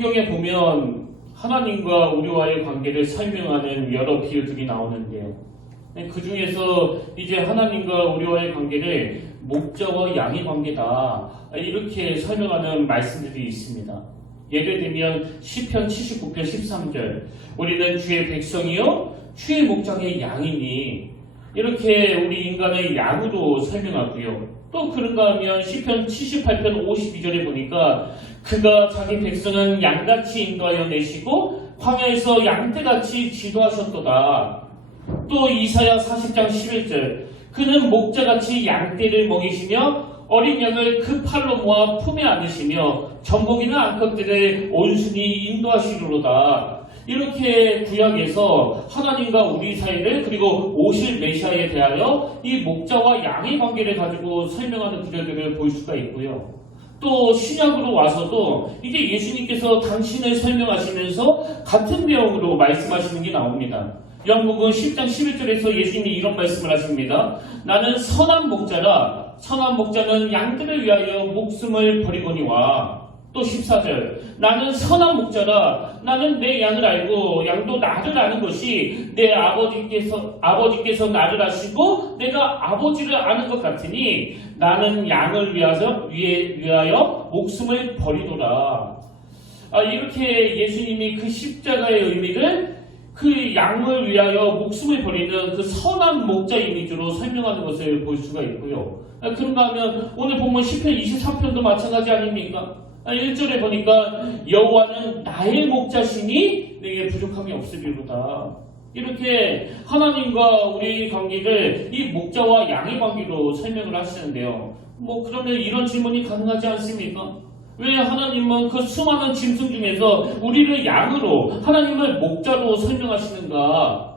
성경에 보면 하나님과 우리와의 관계를 설명하는 여러 비유들이 나오는데요. 그 중에서 이제 하나님과 우리와의 관계를 목자와 양의 관계다, 이렇게 설명하는 말씀들이 있습니다. 예를 들면 시편 79편 13절, 우리는 주의 백성이요 주의 목장의 양이니, 이렇게 우리 인간의 양으로 설명하고요. 또 그런가 하면 시편 78편 52절에 보니까 그가 자기 백성은 양같이 인도하여 내시고 광야에서 양떼같이 지도하셨도다. 또 이사야 40장 11절, 그는 목자같이 양떼를 먹이시며 어린 양을 그 팔로 모아 품에 안으시며 전복이나 암컷들을 온순히 인도하시리로다. 이렇게 구약에서 하나님과 우리 사이를, 그리고 오실 메시아에 대하여 이 목자와 양의 관계를 가지고 설명하는 구절들을 볼 수가 있고요. 또 신약으로 와서도 이제 예수님께서 당신을 설명하시면서 같은 내용으로 말씀하시는 게 나옵니다. 요한복음 10장 11절에서 예수님이 이런 말씀을 하십니다. 나는 선한 목자라. 선한 목자는 양들을 위하여 목숨을 버리거니와. 또 14절, 나는 선한 목자라. 나는 내 양을 알고 양도 나를 아는 것이 내 아버지께서 나를 아시고 내가 아버지를 아는 것 같으니 나는 양을 위하여 목숨을 버리노라. 이렇게 예수님이 그 십자가의 의미를 그 양을 위하여 목숨을 버리는 그 선한 목자 이미지로 설명하는 것을 볼 수가 있고요. 그런가 하면 오늘 보면 시편 23편도 마찬가지 아닙니까? 1절에 보니까 여호와는 나의 목자시니 내게 부족함이 없으리로다. 이렇게 하나님과 우리의 관계를 이 목자와 양의 관계로 설명을 하시는데요. 그러면 이런 질문이 가능하지 않습니까? 왜 하나님은 그 수많은 짐승 중에서 우리를 양으로, 하나님을 목자로 설명하시는가?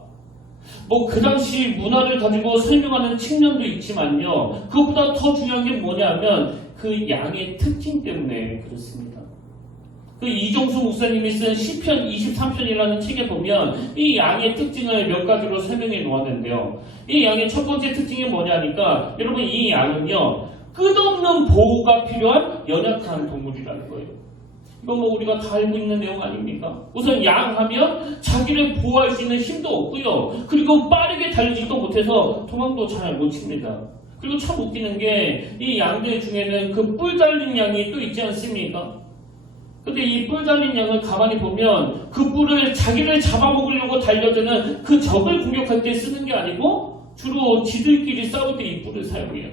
그 당시 문화를 가지고 설명하는 측면도 있지만요. 그것보다 더 중요한 게 뭐냐면 그 양의 특징 때문에 그렇습니다. 그 이종수 목사님이 쓴 시편 23편이라는 책에 보면 이 양의 특징을 몇 가지로 설명해 놓았는데요. 이 양의 첫 번째 특징이 뭐냐니까, 여러분, 이 양은요 끝없는 보호가 필요한 연약한 동물이라는 거예요. 이건 우리가 다 알고 있는 내용 아닙니까? 우선 양 하면 자기를 보호할 수 있는 힘도 없고요. 그리고 빠르게 달리지도 못해서 도망도 잘 못 칩니다. 그리고 참 웃기는 게 이 양들 중에는 그 뿔 달린 양이 또 있지 않습니까? 근데 이 뿔 달린 양을 가만히 보면 그 뿔을 자기를 잡아먹으려고 달려드는 그 적을 공격할 때 쓰는 게 아니고 주로 지들끼리 싸울 때 이 뿔을 사용해요.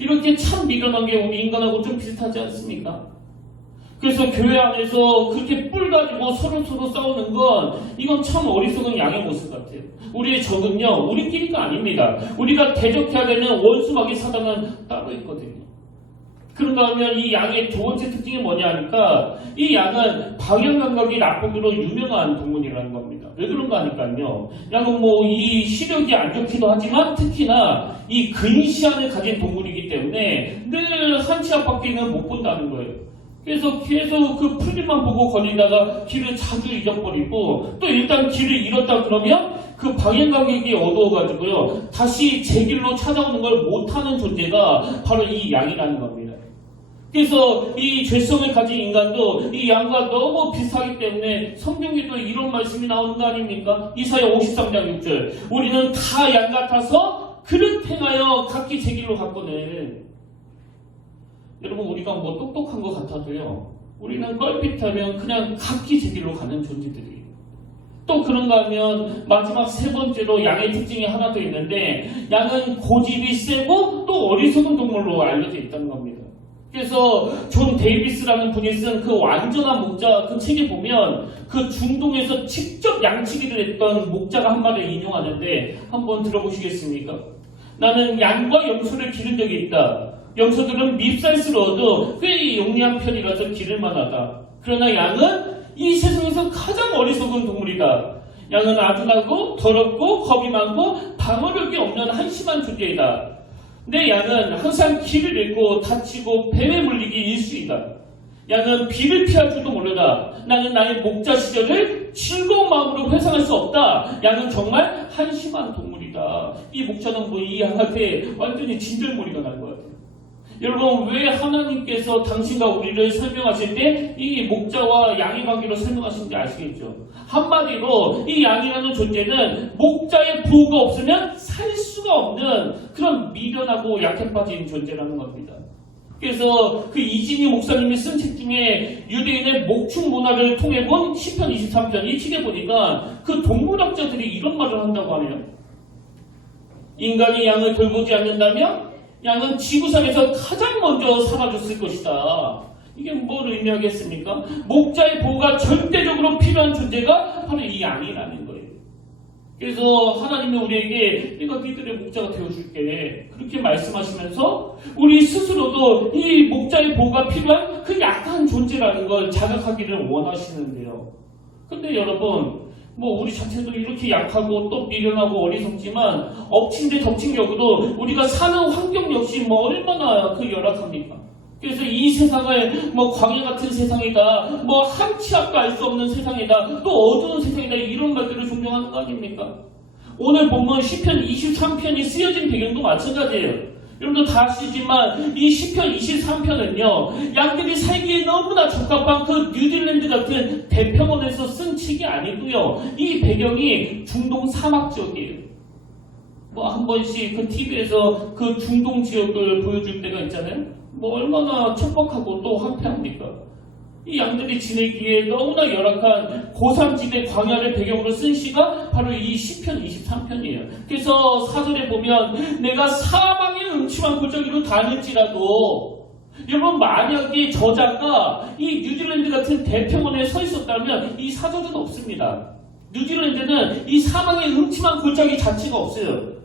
이렇게 참 미련한 게 우리 인간하고 좀 비슷하지 않습니까? 그래서 교회 안에서 그렇게 뿔 가지고 서로 싸우는 건, 이건 참 어리석은 양의 모습 같아요. 우리의 적은요 우리끼리가 아닙니다. 우리가 대적해야 되는 원수마귀 사단은 따로 있거든요. 그런가 하면 이 양의 두 번째 특징이 뭐냐 하니까, 이 양은 방향감각이 나쁘기로 유명한 동물이라는 겁니다. 왜 그런가 하니까요, 양은 이 시력이 안 좋기도 하지만 특히나 이 근시안을 가진 동물이기 때문에 늘 한 치 앞밖에는 못 본다는 거예요. 그래서 계속 그 풀잎만 보고 거리다가 길을 자주 잊어버리고, 또 일단 길을 잃었다 그러면 그 방향감각이 어두워가지고요 다시 제 길로 찾아오는 걸 못하는 존재가 바로 이 양이라는 겁니다. 그래서 이 죄성을 가진 인간도 이 양과 너무 비슷하기 때문에 성경에도 이런 말씀이 나오는 거 아닙니까? 이사야 53장 6절, 우리는 다 양 같아서 그릇 행하여 각기 제 길로 갔거늘. 여러분, 우리가 똑똑한 것 같아도요 우리는 껄핏하면 그냥 각기 제 길로 가는 존재들이에요. 또 그런가 하면 마지막 세 번째로 양의 특징이 하나 더 있는데, 양은 고집이 세고 또 어리석은 동물로 알려져 있다는 겁니다. 그래서 존 데이비스라는 분이 쓴 그 완전한 목자 그 책에 보면 그 중동에서 직접 양치기를 했던 목자가 한 말을 인용하는데 한번 들어보시겠습니까? 나는 양과 염소를 기른 적이 있다. 염소들은 밉살스러워도 꽤 용리한 편이라서 기를 만하다. 그러나 양은 이 세상에서 가장 어리석은 동물이다. 양은 아둔하고 더럽고 겁이 많고 방어력이 없는 한심한 존재이다. 내 양은 항상 길을 잃고 다치고 뱀에 물리기 일수이다. 양은 비를 피할 줄도 모르다. 나는 나의 목자 시절을 즐거운 마음으로 회상할 수 없다. 양은 정말 한심한 동물이다. 이 목자는 이 양한테 완전히 진절머리가 난 것 같아요. 여러분, 왜 하나님께서 당신과 우리를 설명하실 때 이 목자와 양의 관계로 설명하시는지 아시겠죠? 한마디로 이 양이라는 존재는 목자의 보호가 없으면 살 수가 없는 그런 미련하고 약해 빠진 존재라는 겁니다. 그래서 그 이진희 목사님이 쓴 책 중에 유대인의 목축 문화를 통해 본 시편 23편 이 책에 보니까 그 동물학자들이 이런 말을 한다고 하네요. 인간이 양을 돌보지 않는다면 양은 지구상에서 가장 먼저 사라졌을 것이다. 이게 뭘 의미하겠습니까? 목자의 보호가 절대적으로 필요한 존재가 바로 이 양이라는 거예요. 그래서 하나님이 우리에게 내가 너희들의 목자가 되어줄게 그렇게 말씀하시면서 우리 스스로도 이 목자의 보호가 필요한 그 약한 존재라는 걸 자각하기를 원하시는데요. 근데 여러분, 우리 자체도 이렇게 약하고 또 미련하고 어리석지만 엎친 데 덮친 격으로 우리가 사는 환경 역시 얼마나 그 열악합니까? 그래서 이 세상을 광야 같은 세상이다, 한 치 앞도 알 수 없는 세상이다, 또 어두운 세상이다, 이런 말들을 종종 하는 거 아닙니까? 오늘 본문 시편 23편이 쓰여진 배경도 마찬가지예요. 여러분도 다 아시지만 이 시편 23편은요, 양들이 살기에 너무나 적합한 그 뉴질랜드 같은 대평원에서 쓴 책이 아니고요, 이 배경이 중동 사막 지역이에요. 한 번씩 그 TV에서 그 중동 지역을 보여줄 때가 있잖아요. 얼마나 척박하고 또 황폐합니까? 이 양들이 지내기에 너무나 열악한 고산지대 광야를 배경으로 쓴 시가 바로 이 시편 23편이에요. 그래서 사절에 보면 내가 사방의 음침한 골짜기로 다닐지라도, 여러분, 만약에 저자가 이 뉴질랜드 같은 대평원에 서 있었다면 이 사절은 없습니다. 뉴질랜드는 이 사방의 음침한 골짜기 자체가 없어요.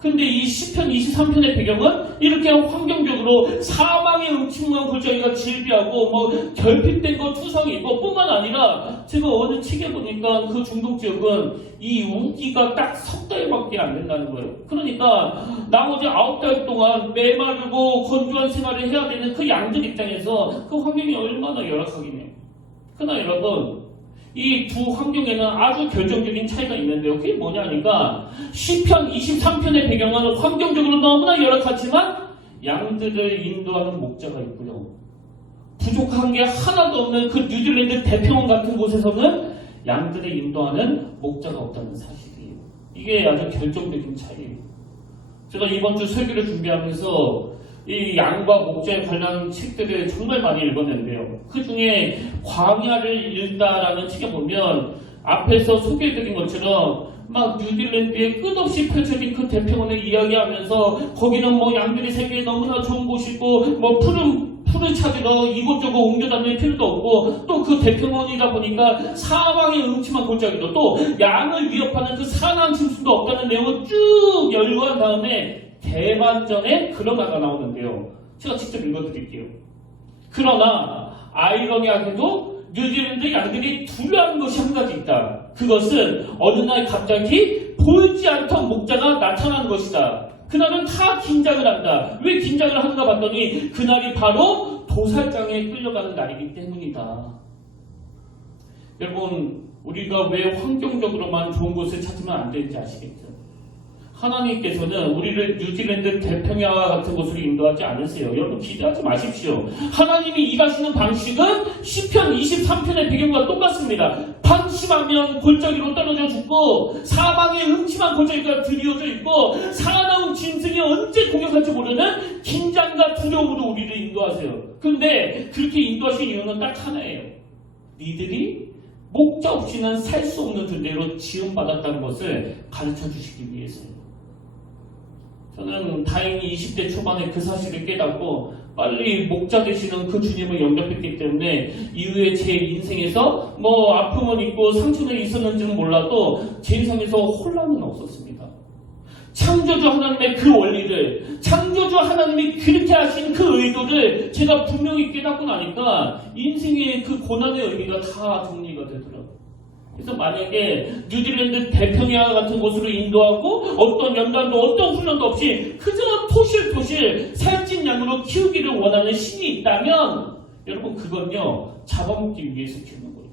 근데 이 시편 23편의 배경은 이렇게 환경적으로 사망의 음침한 골짜기가 질비하고 결핍된 거 투성이 있고 뿐만 아니라 제가 어느 책에 보니까 그 중동 지역은 이 우기가 딱 석 달밖에 안 된다는 거예요. 그러니까 나머지 9달 동안 메마르고 건조한 생활을 해야 되는 그 양들 입장에서 그 환경이 얼마나 열악하겠네요. 그러나 여러분, 이 두 환경에는 아주 결정적인 차이가 있는데요. 그게 뭐냐니까 시편 23편의 배경은 환경적으로 너무나 열악하지만 양들을 인도하는 목자가 있고요. 부족한 게 하나도 없는 그 뉴질랜드 대평원 같은 곳에서는 양들을 인도하는 목자가 없다는 사실이에요. 이게 아주 결정적인 차이예요. 제가 이번 주 설교를 준비하면서 이 양과 목자에 관련 책들을 정말 많이 읽었는데요. 그 중에 광야를 읽다라는 책에 보면 앞에서 소개해드린 것처럼 뉴질랜드에 끝없이 펼쳐진 그 대평원을 이야기하면서 거기는 양들이 살기에 너무나 좋은 곳이고 풀을 찾으러 이곳저곳 옮겨 다닐 필요도 없고 또 그 대평원이다 보니까 사방의 음침한 골짜기도 또 양을 위협하는 그 산한 짐승도 없다는 내용을 쭉 열거한 다음에 대반전에 그러나가 나오는데요. 제가 직접 읽어드릴게요. 그러나 아이러니하게도 뉴질랜드 양들이 두려운 것이 한 가지 있다. 그것은 어느 날 갑자기 보이지 않던 목자가 나타나는 것이다. 그날은 다 긴장을 한다. 왜 긴장을 하는가 봤더니 그날이 바로 도살장에 끌려가는 날이기 때문이다. 여러분, 우리가 왜 환경적으로만 좋은 곳을 찾으면 안 되는지 아시겠죠? 하나님께서는 우리를 뉴질랜드 대평야와 같은 곳으로 인도하지 않으세요. 여러분, 기대하지 마십시오. 하나님이 일하시는 방식은 시편 23편의 배경과 똑같습니다. 방심하면 골짜기로 떨어져 죽고 사방에 음침한 골짜기가 드리워져 있고 사나운 짐승이 언제 공격할지 모르는 긴장과 두려움으로 우리를 인도하세요. 그런데 그렇게 인도하신 이유는 딱 하나예요. 니들이 목자 없이는 살 수 없는 존재로 지음받았다는 것을 가르쳐 주시기 위해서요. 저는 다행히 20대 초반에 그 사실을 깨닫고 빨리 목자 되시는 그 주님을 영접했기 때문에 이후에 제 인생에서 아픔은 있고 상처는 있었는지는 몰라도 제 인생에서 혼란은 없었습니다. 창조주 하나님의 그 원리를, 창조주 하나님이 그렇게 하신 그 의도를 제가 분명히 깨닫고 나니까 인생의 그 고난의 의미가 다 정리가 되더라고요. 그래서 만약에 뉴질랜드 대평야 같은 곳으로 인도하고 어떤 연단도 어떤 훈련도 없이 그저 토실토실 살찐 양으로 키우기를 원하는 신이 있다면 여러분, 그건요 잡아먹기 위해서 키우는 거예요.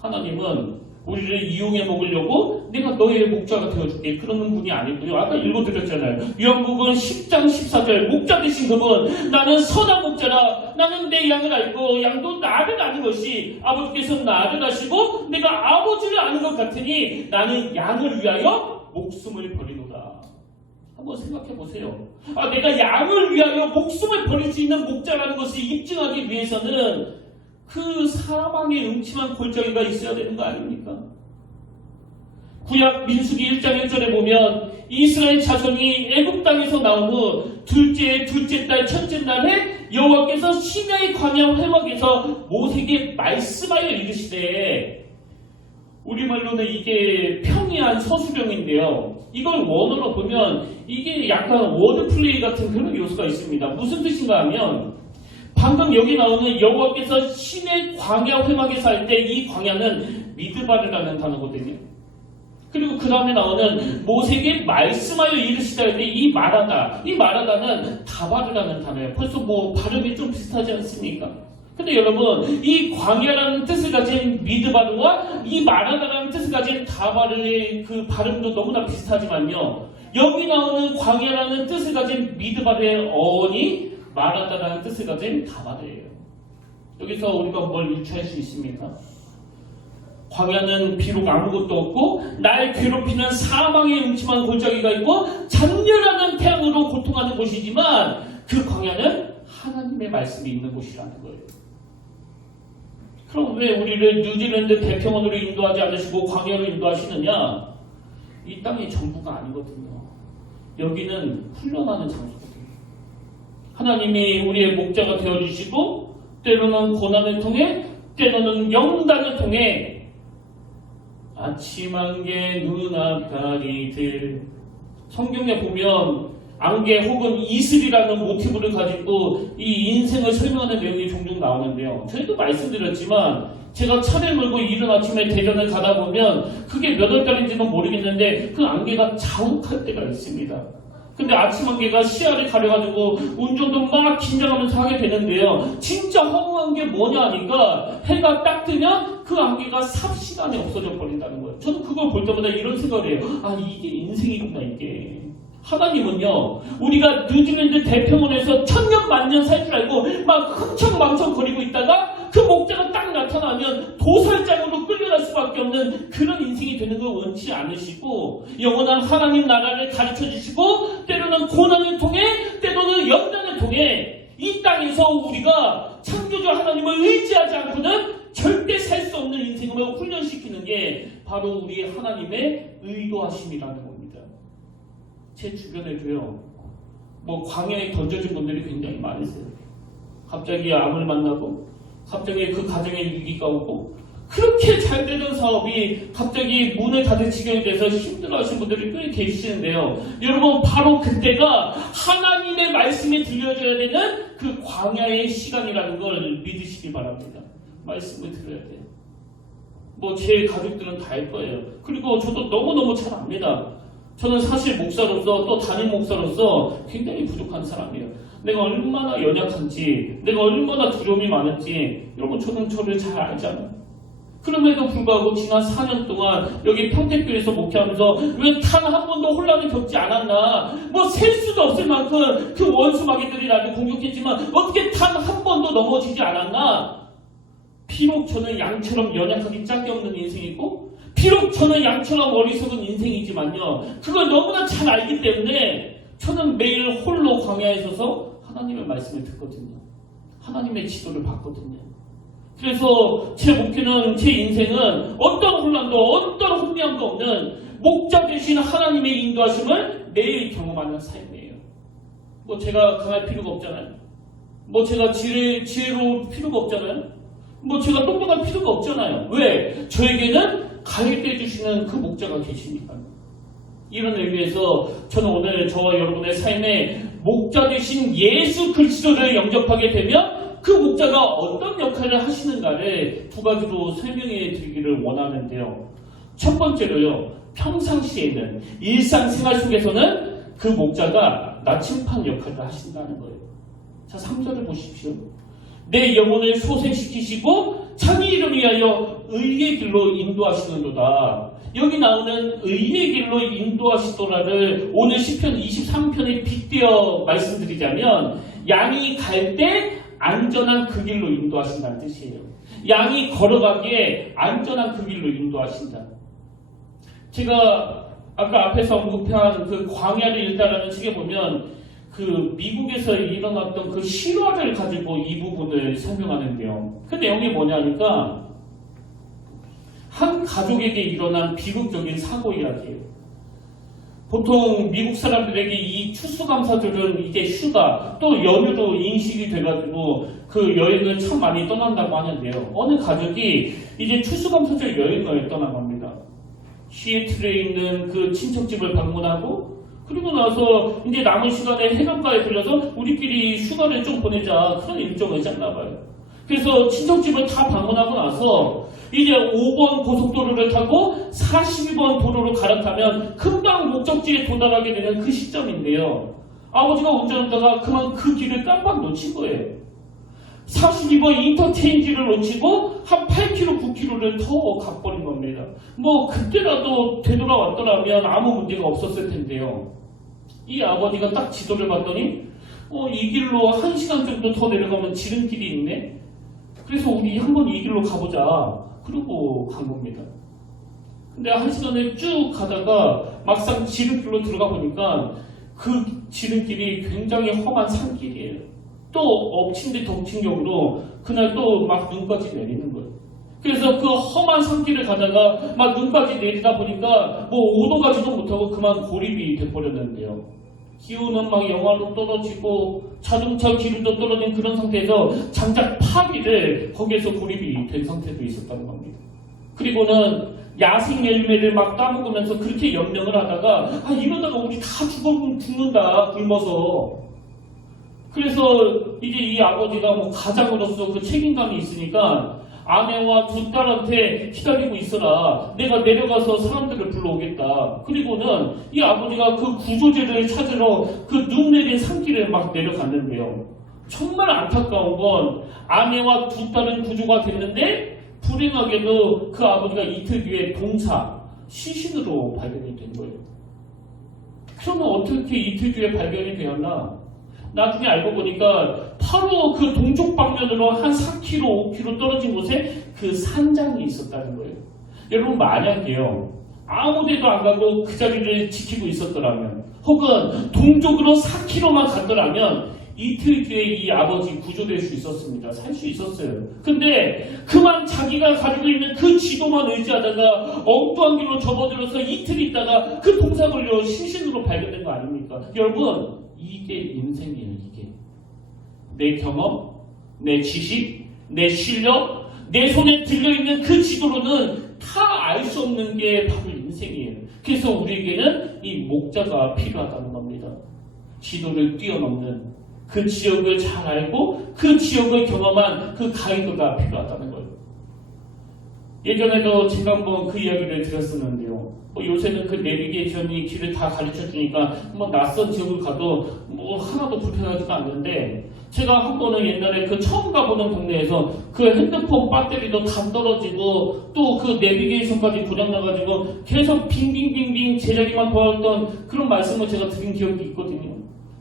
하나님은 우리를 이용해 먹으려고 내가 너의 목자가 되어줄게 그러는 분이 아니고요. 아까 읽어드렸잖아요. 요한복음 10장 14절 목자 되신 그분 나는 선한 목자라 나는 내 양을 알고 양도 나를 아는 것이 아버지께서 나를 아시고 내가 아버지를 아는 것 같으니 나는 양을 위하여 목숨을 버리노라. 한번 생각해 보세요. 내가 양을 위하여 목숨을 버릴 수 있는 목자라는 것을 입증하기 위해서는 그 사망의 음침한 골짜기가 있어야 되는 거 아닙니까? 구약 민수기 1장 1절에 보면 이스라엘 자손이 애굽 땅에서 나온 후 둘째 달, 첫째 날에 여호와께서 시내의 광야 회막에서 모세에게 말씀하여 이르시되 우리말로는 이게 평이한 서술형인데요. 이걸 원어로 보면 이게 약간 워드플레이 같은 그런 요소가 있습니다. 무슨 뜻인가 하면 방금 여기 나오는 여호와께서 신의 광야 회막에서 할 때 이 광야는 미드바르라는 단어거든요. 그리고 그 다음에 나오는 모세에게 말씀하여 이르시다 할 때 이 말하다는 다바르라는 단어예요. 벌써 발음이 좀 비슷하지 않습니까? 근데 여러분 이 광야라는 뜻을 가진 미드바르와 이 말하다라는 뜻을 가진 다바르의 그 발음도 너무나 비슷하지만요. 여기 나오는 광야라는 뜻을 가진 미드바르의 어원이 말하다라는 뜻을 가진 다바르예요. 여기서 우리가 뭘 유추할 수 있습니까? 광야는 비록 아무것도 없고 날 괴롭히는 사망의 음침한 골짜기가 있고 장렬하는 태양으로 고통하는 곳이지만 그 광야는 하나님의 말씀이 있는 곳이라는 거예요. 그럼 왜 우리를 뉴질랜드 대평원으로 인도하지 않으시고 광야로 인도하시느냐? 이 땅이 전부가 아니거든요. 여기는 훈련하는 장소거든요. 하나님이 우리의 목자가 되어주시고 때로는 고난을 통해 때로는 영단을 통해 아침 안개 눈앞다리들 성경에 보면 안개 혹은 이슬이라는 모티브를 가지고 이 인생을 설명하는 내용이 종종 나오는데요. 저희도 말씀드렸지만 제가 차를 몰고 이른 아침에 대전을 가다 보면 그게 몇 월달인지는 모르겠는데 그 안개가 자욱할 때가 있습니다. 근데 아침 안개가 시야를 가려가지고 운전도 막 긴장하면서 하게 되는데요. 진짜 허무한 게 뭐냐 하니까 해가 딱 뜨면 그 안개가 삽시간에 없어져 버린다는 거예요. 저는 그걸 볼 때마다 이런 생각을 해요. 이게 인생이구나 이게. 하나님은요, 우리가 뉴질랜드 대평원에서 천년 만년 살 줄 알고 막 흥청망청거리고 있다가 그 목자가 딱 나타나면 도살장으로 끌려갈 수밖에 없는 그런 인생이 되는 걸 원치 않으시고 영원한 하나님 나라를 가르쳐 주시고 때로는 고난을 통해 때로는 연단을 통해 이 땅에서 우리가 창조주 하나님을 의지하지 않고는 절대 살 수 없는 인생을 훈련시키는 게 바로 우리 하나님의 의도하심이라는 겁니다. 제 주변에도요, 광야에 던져진 분들이 굉장히 많으세요. 갑자기 암을 만나고, 갑자기 그 가정에 위기가 오고, 그렇게 잘 되던 사업이 갑자기 문을 닫을 지경이 돼서 힘들어 하시는 분들이 꽤 계시는데요. 여러분, 바로 그때가 하나님의 말씀이 들려줘야 되는 그 광야의 시간이라는 걸 믿으시기 바랍니다. 말씀을 들어야 돼요. 제 가족들은 다 할 거예요. 그리고 저도 너무너무 잘 압니다. 저는 사실 목사로서 또 담임 목사로서 굉장히 부족한 사람이에요. 내가 얼마나 연약한지, 내가 얼마나 두려움이 많은지 여러분 저는 저를 잘 알잖아요. 그럼에도 불구하고 지난 4년 동안 여기 평택교회에서 목회하면서 왜 단 한 번도 혼란을 겪지 않았나, 셀 수도 없을 만큼 그 원수 마귀들이 나를 공격했지만 어떻게 단 한 번도 넘어지지 않았나. 비록 저는 양처럼 연약하기 짝이 없는 인생이고 비록 저는 양처럼 어리석은 인생이지만요, 그걸 너무나 잘 알기 때문에 저는 매일 홀로 광야에 서서 하나님의 말씀을 듣거든요. 하나님의 지도를 받거든요. 그래서 제 목표는, 제 인생은 어떤 혼란도 어떤 혼미함도 없는 목자 되신 하나님의 인도하심을 매일 경험하는 삶이에요. 제가 강할 필요가 없잖아요. 제가 지혜로울 필요가 없잖아요. 제가 똑똑할 필요가 없잖아요. 왜? 저에게는 가르쳐 주시는 그 목자가 계시니까요. 이런 의미에서 저는 오늘 저와 여러분의 삶에 목자 되신 예수 그리스도를 영접하게 되면 그 목자가 어떤 역할을 하시는가를 두 가지로 설명해 드리기를 원하는데요. 첫 번째로요, 평상시에는 일상생활 속에서는 그 목자가 나침반 역할을 하신다는 거예요. 자, 3절을 보십시오. 내 영혼을 소생시키시고 자기 이름을 위하여 의의 길로 인도하시는도다. 여기 나오는 의의 길로 인도하시도라를 오늘 시편 23편에 빗대어 말씀드리자면 양이 갈 때 안전한 그 길로 인도하신다는 뜻이에요. 양이 걸어가기에 안전한 그 길로 인도하신다. 제가 아까 앞에서 언급한 그 광야를 읽다라는 책에 보면 그 미국에서 일어났던 그 실화를 가지고 이 부분을 설명하는데요. 그 내용이 뭐냐니까 한 가족에게 일어난 비극적인 사고 이야기예요. 보통 미국 사람들에게 이 추수감사절은 이제 휴가 또 연휴로 인식이 돼가지고 그 여행을 참 많이 떠난다고 하는데요. 어느 가족이 이제 추수감사절 여행을 떠나갑니다. 시애틀에 있는 그 친척집을 방문하고 그리고 나서 이제 남은 시간에 해변가에 들려서 우리끼리 휴가를 좀 보내자 그런 일정을 짰나 봐요. 그래서 친척집을 다 방문하고 나서 이제 5번 고속도로를 타고 42번 도로로 갈아타면 금방 목적지에 도달하게 되는 그 시점인데요. 아버지가 운전하다가 그만 그 길을 깜빡 놓친 거예요. 42번 인터체인지를 놓치고 한 8km, 9km를 더 가버린 겁니다. 뭐 그때라도 되돌아왔더라면 아무 문제가 없었을 텐데요. 이 아버지가 딱 지도를 봤더니 이 길로 1시간 정도 더 내려가면 지름길이 있네. 그래서 우리 한번 이 길로 가보자. 그러고 간 겁니다. 근데 1시간을 쭉 가다가 막상 지름길로 들어가 보니까 그 지름길이 굉장히 험한 산길이에요. 또 엎친 데 덮친 격으로 그날 또 막 눈까지 내리는 거예요. 그래서 그 험한 산길을 가다가 막 눈까지 내리다 보니까 뭐 오도 가지도 못하고 그만 고립이 돼버렸는데요. 기온은 막 영하로 떨어지고 자동차 기름도 떨어진 그런 상태에서 장작 파기를 거기에서 고립이 된 상태도 있었다는 겁니다. 그리고는 야생 열매를 막 따먹으면서 그렇게 연명을 하다가 이러다가 우리 다 죽는다 굶어서. 그래서 이제 이 아버지가 뭐 가장으로서 그 책임감이 있으니까 아내와 두 딸한테 기다리고 있어라. 내가 내려가서 사람들을 불러오겠다. 그리고는 이 아버지가 그 구조제를 찾으러 그 눈 내린 산길을 막 내려갔는데요. 정말 안타까운 건 아내와 두 딸은 구조가 됐는데 불행하게도 그 아버지가 이틀 뒤에 동사, 시신으로 발견이 된 거예요. 그러면 어떻게 이틀 뒤에 발견이 되었나? 나중에 알고 보니까 바로 그 동쪽 방면으로 한 4km, 5km 떨어진 곳에 그 산장이 있었다는 거예요. 여러분 만약에요. 아무 데도 안 가고 그 자리를 지키고 있었더라면 혹은 동쪽으로 4km만 갔더라면 이틀 뒤에 이 아버지 구조될 수 있었습니다. 살 수 있었어요. 근데 그만 자기가 가지고 있는 그 지도만 의지하다가 엉뚱한 길로 접어들어서 이틀 있다가 그 동사 걸려 시신으로 발견된 거 아닙니까? 여러분 이게 인생이에요. 이게 내 경험, 내 지식, 내 실력, 내 손에 들려있는 그 지도로는 다 알 수 없는 게 바로 인생이에요. 그래서 우리에게는 이 목자가 필요하다는 겁니다. 지도를 뛰어넘는 그 지역을 잘 알고 그 지역을 경험한 그 가이드가 필요하다는 거예요. 예전에도 제가 한번 그 이야기를 들었었는데요. 요새는 그 내비게이션이 길을 다 가르쳐 주니까 뭐 낯선 지역을 가도 뭐 하나도 불편하지가 않는데 제가 한 번은 옛날에 그 처음 가보는 동네에서 그 핸드폰 배터리도 다 떨어지고 또 그 내비게이션까지 고장나가지고 계속 빙빙빙빙 제자리만 돌았던 그런 말씀을 제가 드린 기억이 있거든요.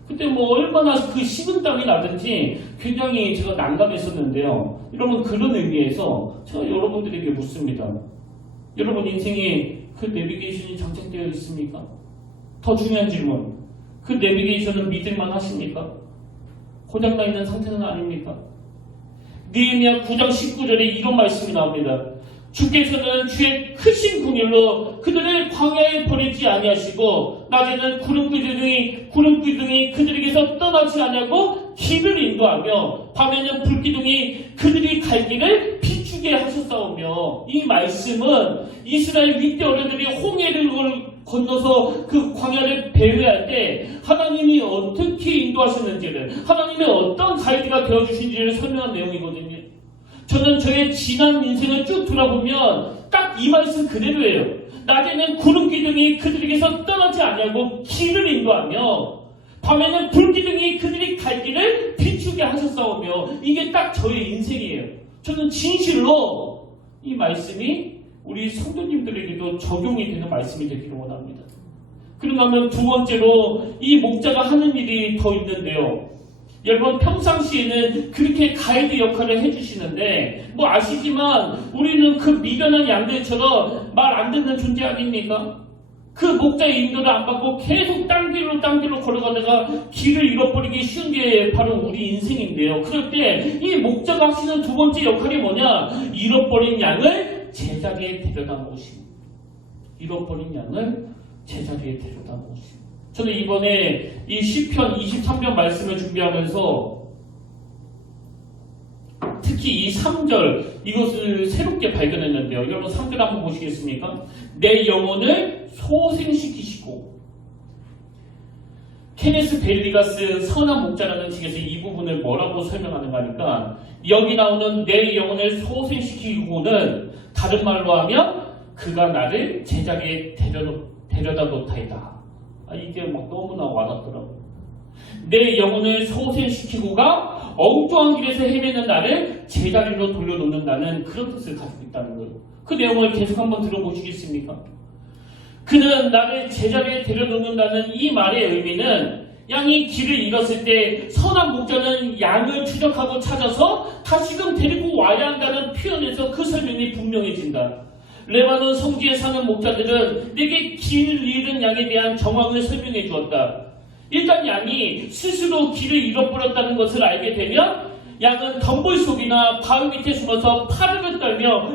그때 뭐 얼마나 그 식은땀이 나든지 굉장히 제가 난감했었는데요. 여러분 그런 의미에서 제가 여러분들에게 묻습니다. 여러분 인생에 그 내비게이션이 장착되어 있습니까? 더 중요한 질문. 그 내비게이션은 믿을만 하십니까? 고장나 있는 상태는 아닙니까? 느헤미야 9장 19절에 이런 말씀이 나옵니다. 주께서는 주의 크신 긍휼로 그들을 광야에 버리지 아니하시고 낮에는 구름기둥이 그들에게서 떠나지 아니하고 길을 인도하며 밤에는 불기둥이 그들이 갈 길을 비추게 하셨사오며 이 말씀은 이스라엘 윗대 어른들이 홍해를 건너서 그 광야를 배회할 때 하나님이 어떻게 인도하셨는지를 하나님의 어떤 가이드가 되어주신지를 설명한 내용이거든요. 저는 저의 지난 인생을 쭉 돌아보면 딱 이 말씀 그대로예요. 낮에는 구름기둥이 그들에게서 떠나지 아니하고 길을 인도하며 밤에는 불기둥이 그들이 갈 길을 비추게 하셨사오며 이게 딱 저의 인생이에요. 저는 진실로 이 말씀이 우리 성도님들에게도 적용이 되는 말씀이 되기를 원합니다. 그런가 하면 두 번째로 이 목자가 하는 일이 더 있는데요. 여러분 평상시에는 그렇게 가이드 역할을 해주시는데 뭐 아시지만 우리는 그 미련한 양들처럼 말 안 듣는 존재 아닙니까? 그 목자의 인도를 안 받고 계속 딴 길로 걸어가다가 길을 잃어버리기 쉬운 게 바로 우리 인생인데요. 그럴 때 이 목자가 하시는 두 번째 역할이 뭐냐? 잃어버린 양을 제자리에 데려다 놓으심. 잃어버린 양을 제자리에 데려다 놓으심. 저는 이번에 이 시편 23편 말씀을 준비하면서 특히 이 3절 이것을 새롭게 발견했는데요. 여러분 3절 한번 보시겠습니까? 내 영혼을 소생시키시고. 케네스 벨리가 쓴 선한 목자라는 책에서 이 부분을 뭐라고 설명하는가 하니까 여기 나오는 내 영혼을 소생시키고는 다른 말로 하면 그가 나를 제자리에 데려다 놓다이다. 이게 막 너무나 와닿더라고요. 내 영혼을 소생시키고가 엉뚱한 길에서 헤매는 나를 제자리로 돌려놓는다는 그런 뜻을 가지고 있다는 거예요. 그 내용을 계속 한번 들어보시겠습니까? 그는 나를 제자리에 데려놓는다는 이 말의 의미는 양이 길을 잃었을 때 선한 목자는 양을 추적하고 찾아서 다시금 데리고 와야 한다는 표현에서 그 설명이 분명해진다. 레바논 성지에 사는 목자들은 내게 길 잃은 양에 대한 정황을 설명해 주었다. 일단 양이 스스로 길을 잃어버렸다는 것을 알게 되면 양은 덤불 속이나 바위 밑에 숨어서 파르르 떨며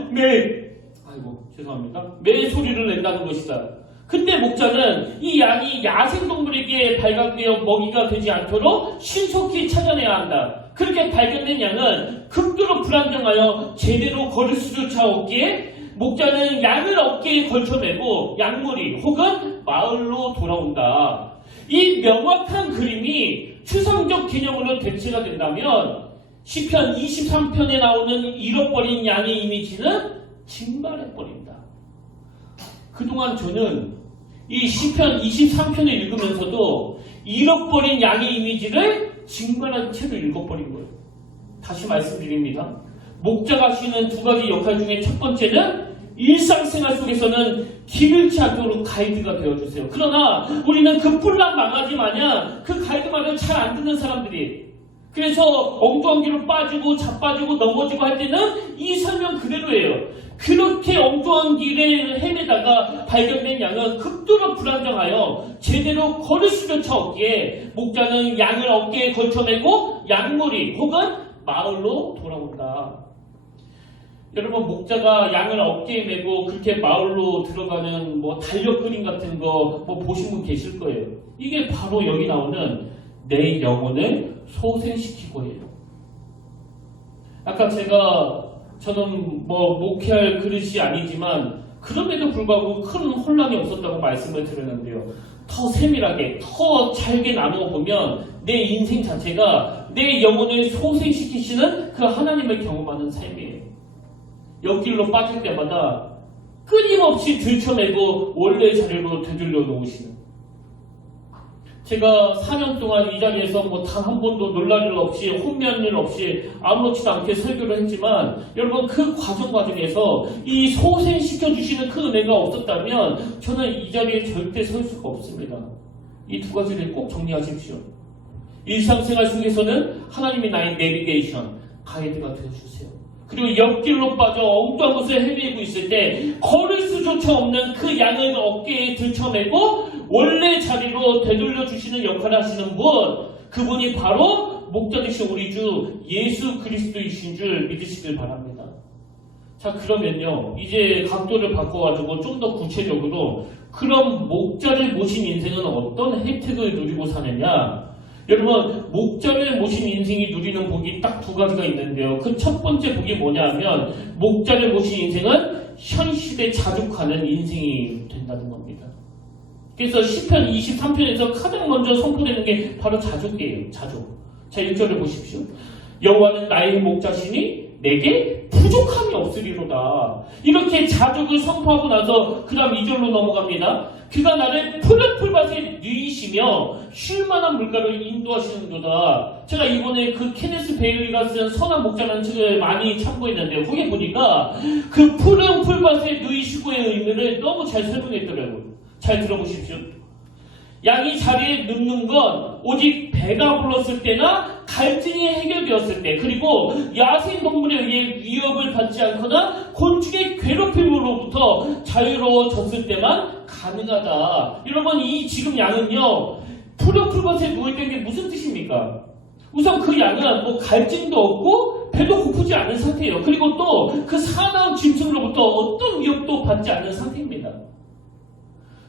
매 소리를 낸다는 것이다. 그때 목자는 이 양이 야생동물에게 발각되어 먹이가 되지 않도록 신속히 찾아내야 한다. 그렇게 발견된 양은 극도로 불안정하여 제대로 걸을 수조차 없기에 목자는 양을 어깨에 걸쳐매고 양무리 혹은 마을로 돌아온다. 이 명확한 그림이 추상적 개념으로 대체가 된다면 시편 23편에 나오는 잃어버린 양의 이미지는 증발해버린다. 그동안 저는 이 시편 23편을 읽으면서도 잃어버린 양의 이미지를 증발한 채로 읽어버린 거예요. 다시 말씀드립니다. 목자가 하시는 두 가지 역할 중에 첫 번째는 일상생활 속에서는 길 잃지 않도록 가이드가 되어주세요. 그러나 우리는 그 뿔난 망아지 마냥 그 가이드 말을 잘 안 듣는 사람들이, 그래서 엉뚱한 길로 빠지고 자빠지고 넘어지고 할 때는 이 설명 그대로예요. 그렇게 엉뚱한 길에 헤매다가 발견된 양은 극도로 불안정하여 제대로 걸을 수조차 없기에 목자는 양을 어깨에 걸쳐매고 양머리 혹은 마을로 돌아온다. 여러분 목자가 양을 어깨에 메고 그렇게 마을로 들어가는 뭐 달력 그림 같은 거 뭐 보신 분 계실 거예요. 이게 바로 여기 나오는 내 영혼을 소생시키고예요. 아까 저는 뭐 목회할 그릇이 아니지만 그럼에도 불구하고 큰 혼란이 없었다고 말씀을 드렸는데요. 더 세밀하게 더 잘게 나누어 보면 내 인생 자체가 내 영혼을 소생시키시는 그 하나님을 경험하는 삶이에요. 옆길로 빠질 때마다 끊임없이 들쳐매고 원래 자리로 되돌려 놓으시는. 제가 4년 동안 이 자리에서 단 한 번도 놀랄 일 없이 혼미한 일 없이 아무렇지도 않게 설교를 했지만 여러분 그 과정에서 이 소생시켜주시는 그 은혜가 없었다면 저는 이 자리에 절대 설 수가 없습니다. 이 두 가지를 꼭 정리하십시오. 일상생활 속에서는 하나님이 나의 내비게이션, 가이드가 되어주세요. 그리고 옆길로 빠져 엉뚱한 곳을 헤매고 있을 때 걸을 수조차 없는 그 양을 어깨에 들쳐매고 원래 자리로 되돌려주시는 역할을 하시는 분, 그분이 바로 목자 되신 우리 주 예수 그리스도이신 줄 믿으시길 바랍니다. 자, 그러면요 이제 각도를 바꿔가지고 좀 더 구체적으로 그럼 목자를 모신 인생은 어떤 혜택을 누리고 사느냐. 여러분 목자를 모신 인생이 누리는 복이 딱 두 가지가 있는데요. 그 첫 번째 복이 뭐냐 하면 목자를 모신 인생은 현실에 자족하는 인생이 된다는 겁니다. 그래서 시편 23편에서 가장 먼저 선포되는 게 바로 자족이에요. 자족. 자 1절을 보십시오. 여호와는 나의 목자시니 내게 부족함이 없으리로다. 이렇게 자족을 선포하고 나서 그 다음 2절로 넘어갑니다. 그가 나를 푸른 풀밭에 누이시며 쉴만한 물가로 인도하시는도다. 제가 이번에 그 케네스 베일리가 쓴 선한 목자라는 책을 많이 참고했는데요. 거기 보니까 그 푸른 풀밭에 누이시고의 의미를 너무 잘 설명했더라고요. 잘 들어보십시오. 양이 자리에 눕는 건 오직 배가 불렀을 때나 갈증이 해결되었을 때, 그리고 야생동물에 의해 위협을 받지 않거나 곤충의 괴롭힘으로부터 자유로워졌을 때만 가능하다. 여러분, 이 지금 양은요, 푸른 풀밭에 누워있다는 게 무슨 뜻입니까? 우선 그 양은 뭐 갈증도 없고 배도 고프지 않은 상태예요. 그리고 또 그 사나운 짐승으로부터 어떤 위협도 받지 않는 상태입니다.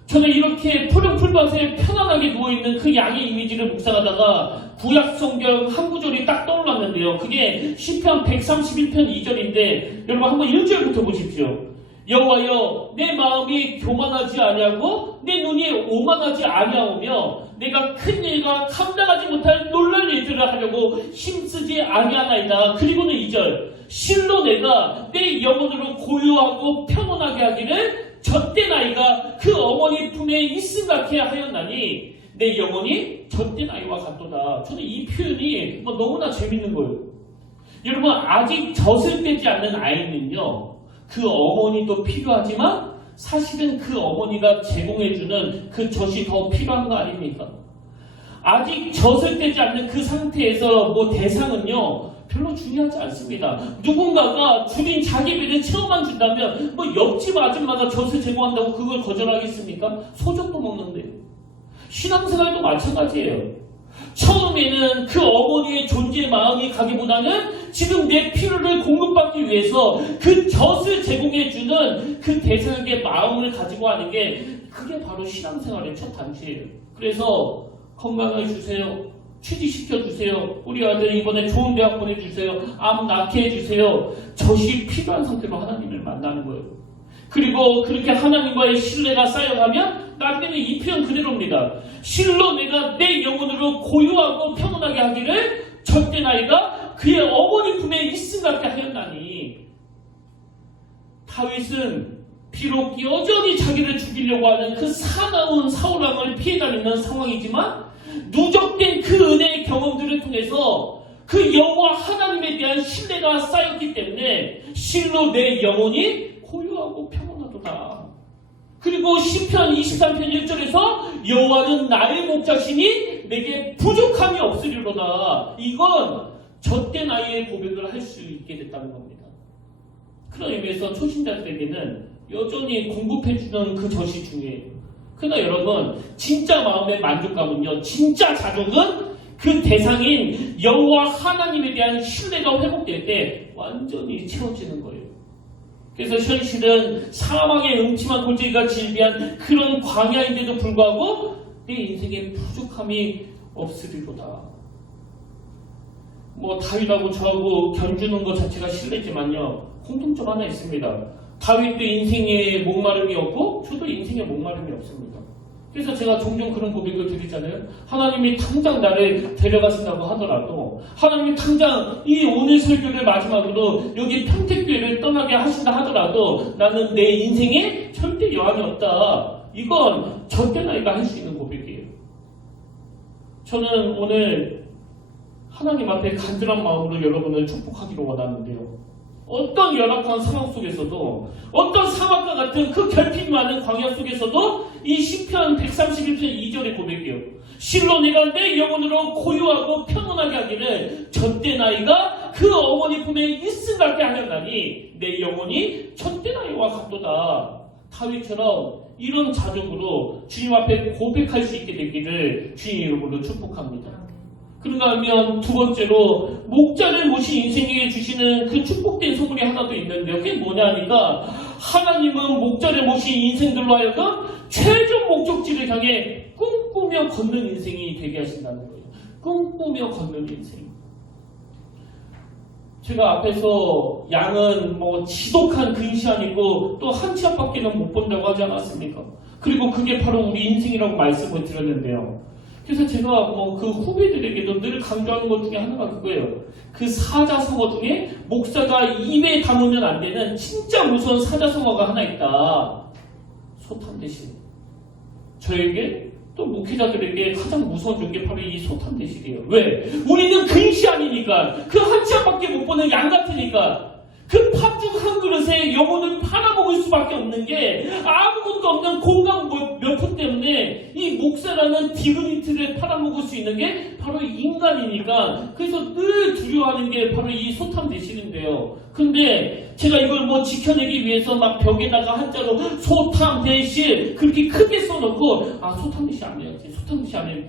저는 이렇게 푸른 풀밭에 편안하게 누워있는 그 양의 이미지를 묵상하다가 구약 성경 한 구절이 딱 떠올랐는데요. 그게 시편 131편 2절인데 여러분 한번 1절부터 보십시오. 여호와여, 내 마음이 교만하지 아니하고 내 눈이 오만하지 아니하오며 내가 큰 일과 감당하지 못할 놀랄 일들을 하려고 힘쓰지 아니하나이다. 그리고는 2절, 실로 내가 내 영혼으로 고요하고 평온하게 하기를 젖된 아이가 그 어머니 품에 있음같게 하였나니 내 영혼이 젖된 아이와 같도다. 저는 이 표현이 너무나 재밌는 거예요. 여러분, 아직 젖을 떼지 않는 아이는요, 그 어머니도 필요하지만 사실은 그 어머니가 제공해주는 그 젖이 더 필요한 거 아닙니까? 아직 젖을 떼지 않는 그 상태에서 대상은요, 별로 중요하지 않습니다. 누군가가 줄인 자기 배를 채워만 준다면 옆집 아줌마가 젖을 제공한다고 그걸 거절하겠습니까? 소젖도 먹는데. 신앙생활도 마찬가지예요. 처음에는 그 어머니의 존재의 마음이 가기보다는 지금 내 필요를 공급받기 위해서 그 젖을 제공해주는 그 대상에게 마음을 가지고 하는 게 그게 바로 신앙생활의 첫 단추예요. 그래서 건강을 주세요. 취직시켜주세요. 우리 아들 이번에 좋은 대학 보내주세요. 암 낫게 해주세요. 젖이 필요한 상태로 하나님을 만나는 거예요. 그리고 그렇게 하나님과의 신뢰가 쌓여가면 나중에는 이 표현 그대로입니다. 실로 내가 내 영혼으로 고요하고 평온하게 하기를 젖된 아이가 그의 어머니 품에 있음같게 하였나니. 다윗은 비록 여전히 자기를 죽이려고 하는 그 사나운 사울왕을 피해 다니는 상황이지만 누적된 그 은혜의 경험들을 통해서 그 여호와 하나님에 대한 신뢰가 쌓였기 때문에 실로 내 영혼이 고요하고 평온하도다. 그리고 시편 23편 1절에서 여호와는 나의 목자시니 내게 부족함이 없으리로다. 이건 젖된 아이의 고백을 할 수 있게 됐다는 겁니다. 그런 의미에서 초신자들에게는 여전히 공급해주는 그 젖이 중요해요. 그러나 여러분, 진짜 마음의 만족감은요, 진짜 자족은 그 대상인 여호와 하나님에 대한 신뢰가 회복될 때 완전히 채워지는 거예요. 그래서 현실은 사망의 음침한 골짜기가 질비한 그런 광야인데도 불구하고 내 인생에 부족함이 없으리로다. 다윗하고 저하고 견주는 것 자체가 실례지만요, 공통점 하나 있습니다. 다윗도 인생에 목마름이 없고 저도 인생에 목마름이 없습니다. 그래서 제가 종종 그런 고백을 드리잖아요. 하나님이 당장 나를 데려가신다고 하더라도, 하나님이 당장 이 오늘 설교를 마지막으로 여기 평택교회를 떠나게 하신다 하더라도 나는 내 인생에 절대 여한이 없다. 이건 젖된 아이가 할 수 있는 고백이에요. 저는 오늘 하나님 앞에 간절한 마음으로 여러분을 축복하기를 원하는데요. 어떤 열악한 상황 속에서도, 어떤 사막과 같은 그 결핍 많은 광야 속에서도 이 시편 131편 2절의 고백이에요. 실로 내가 내 영혼으로 고요하고 평온하게 하기를 젖된 아이가 그 어머니 품에 있음같게 하였나니 내 영혼이 젖된 아이와 같도다. 다윗처럼 이런 자족으로 주님 앞에 고백할 수 있게 되기를 주님 이름으로 축복합니다. 그런가 하면 두 번째로 목자를 모신 인생에게 주시는 그 축복된 소문이 하나 더 있는데요. 그게 뭐냐 하니까 하나님은 목자를 모신 인생들로 하여금 최종 목적지를 향해 꿈꾸며 걷는 인생이 되게 하신다는 거예요. 꿈꾸며 걷는 인생. 제가 앞에서 양은 지독한 근시안이고 또 한 치 앞밖에는 못 본다고 하지 않았습니까? 그리고 그게 바로 우리 인생이라고 말씀을 드렸는데요. 그래서 제가 뭐 그 후배들에게도 늘 강조하는 것 중에 하나가 그거예요. 그 사자성어 중에 목사가 입에 담으면 안 되는 진짜 무서운 사자성어가 하나 있다. 소탐 대실. 저에게 또 목회자들에게 가장 무서운 게 바로 이 소탐 대실이에요. 왜? 우리는 근시 아니니까. 그 한 치 앞밖에 못 보는 양 같으니까. 그 팥죽 한 그릇에 영혼을 팔아먹을 수밖에 없는 게 아무것도 없는 공감 몇 푼 때문에 이 목사라는 디그니티를 팔아먹을 수 있는 게 바로 인간이니까. 그래서 늘 두려워하는 게 바로 이 소탐 대실인데요. 근데 제가 이걸 뭐 지켜내기 위해서 막 벽에다가 한자로 소탐 대실 그렇게 크게 써놓고 소탐 대실 안 해야지, 소탐 대실 안 해.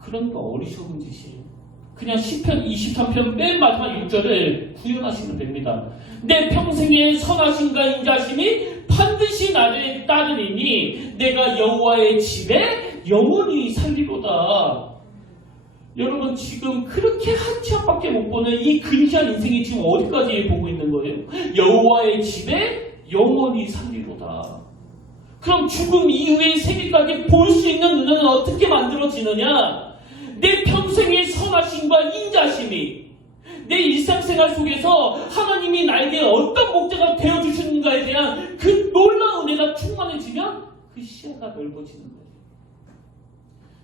그런 거 어리석은 짓이에요. 그냥 시편 23편 맨 마지막 6절을 구현하시면 됩니다. 내 평생의 선하심과 인자심이 반드시 나를 따르리니 내가 여호와의 집에 영원히 살리로다. 여러분 지금 그렇게 한 치 앞밖에 못 보는 이 근시한 인생이 지금 어디까지 보고 있는 거예요? 여호와의 집에 영원히 살리로다. 그럼 죽음 이후의 세계까지 볼 수 있는 눈은 어떻게 만들어지느냐? 내 평생의 선하심과 인자심이 내 일상생활 속에서 하나님이 나에게 어떤 목자가 되어주시는가에 대한 그 놀라운 은혜가 충만해지면 그 시야가 넓어지는 거예요.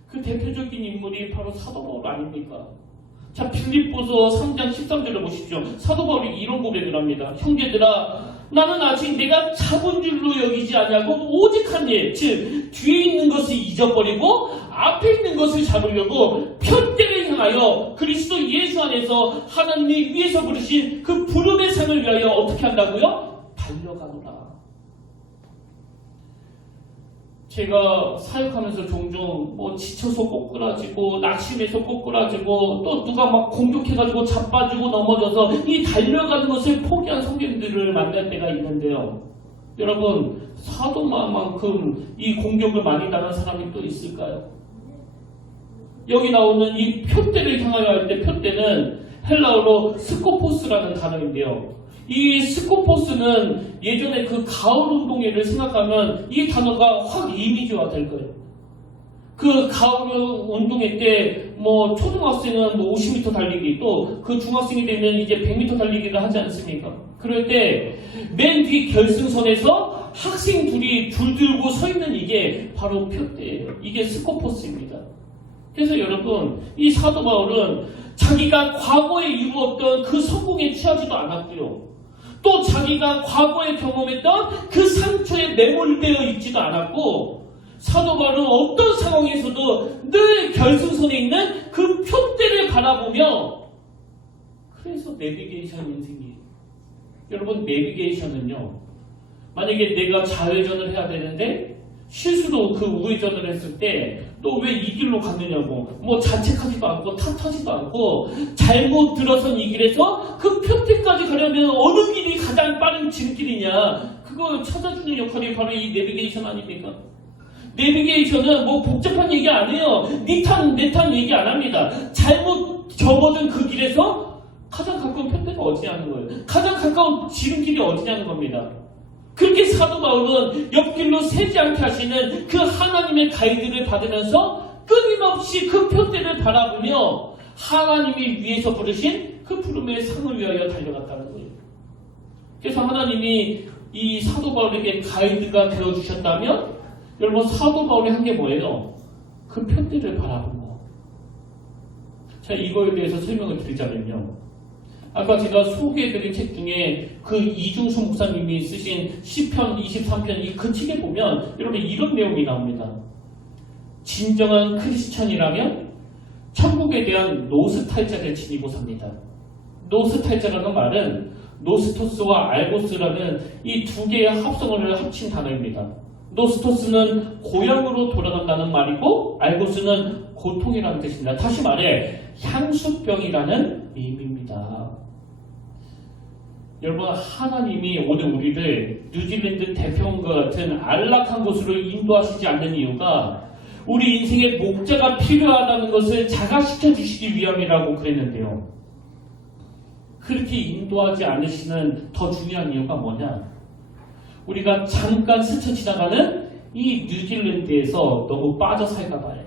그 대표적인 인물이 바로 사도 바울 아닙니까? 자, 필립보서 3장 13절을 보십시오. 사도 바울이 이런 고백을 합니다. 형제들아, 나는 아직 내가 잡은 줄로 여기지 아니하고 오직 한 일, 즉 뒤에 있는 것을 잊어버리고 앞에 있는 것을 잡으려고 편대를 향하여 그리스도 예수 안에서 하나님이 위에서 부르신 그 부름의 상을 위하여 어떻게 한다고요? 달려가노라. 제가 사역하면서 종종 뭐 지쳐서 꼬꾸라지고 낙심해서 꼬꾸라지고 또 누가 막 공격해가지고 자빠지고 넘어져서 이 달려가는 것을 포기한 성도님들을 만날 때가 있는데요. 여러분 사도만큼 이 공격을 많이 당한 사람이 또 있을까요? 여기 나오는 이 표대를 향하여 할 때 표대는 헬라어로 스코포스라는 단어인데요. 이 스코포스는 예전에 그 가을 운동회를 생각하면 이 단어가 확 이미지화 될 거예요. 그 가을 운동회 때 뭐 초등학생은 뭐 50m 달리기 또 그 중학생이 되면 이제 100m 달리기를 하지 않습니까? 그럴 때 맨 뒤 결승선에서 학생 둘이 줄 들고 서 있는 이게 바로 표대예요. 이게 스코포스입니다. 그래서 여러분 이 사도 바울은 자기가 과거에 이루었던 그 성공에 취하지도 않았고요. 또 자기가 과거에 경험했던 그 상처에 매몰되어 있지도 않았고 사도 바울은 어떤 상황에서도 늘 결승선에 있는 그 표대를 바라보며 그래서 내비게이션 인생이에요. 여러분 내비게이션은요. 만약에 내가 좌회전을 해야 되는데 실수로 그 우회전을 했을 때 또 왜 이 길로 갔느냐고 뭐 자책하지도 않고 탓하지도 않고 잘못 들어선 이 길에서 그 표대까지 가려면 어느 길이 가장 빠른 지름길이냐 그걸 찾아주는 역할이 바로 이 내비게이션 아닙니까? 내비게이션은 뭐 복잡한 얘기 안 해요. 니 탄 내 탄 얘기 안 합니다. 잘못 접어든 그 길에서 가장 가까운 표대가 어디냐는 거예요. 가장 가까운 지름길이 어디냐는 겁니다. 그렇게 사도 바울은 옆길로 새지 않게 하시는 그 하나님의 가이드를 받으면서 끊임없이 그 표대를 바라보며 하나님이 위에서 부르신 그 부름의 상을 위하여 달려갔다는 거예요. 그래서 하나님이 이 사도 바울에게 가이드가 되어주셨다면 여러분 사도 바울이 한 게 뭐예요? 그 표대를 바라본 거. 자, 이거에 대해서 설명을 드리자면요. 아까 제가 소개해드린 책 중에 그 이중수 목사님이 쓰신 시편 23편 이 그 책에 보면 여러분 이런 내용이 나옵니다. 진정한 크리스천이라면 천국에 대한 노스탈자를 지니고 삽니다. 노스탈자라는 말은 노스토스와 알고스라는 이 두 개의 합성어를 합친 단어입니다. 노스토스는 고향으로 돌아간다는 말이고 알고스는 고통이라는 뜻입니다. 다시 말해 향수병이라는 의미입니다. 여러분 하나님이 오늘 우리를 뉴질랜드 대평원과 같은 안락한 곳으로 인도하시지 않는 이유가 우리 인생에 목자가 필요하다는 것을 자각시켜 주시기 위함이라고 그랬는데요. 그렇게 인도하지 않으시는 더 중요한 이유가 뭐냐? 우리가 잠깐 스쳐 지나가는 이 뉴질랜드에서 너무 빠져 살까 봐요.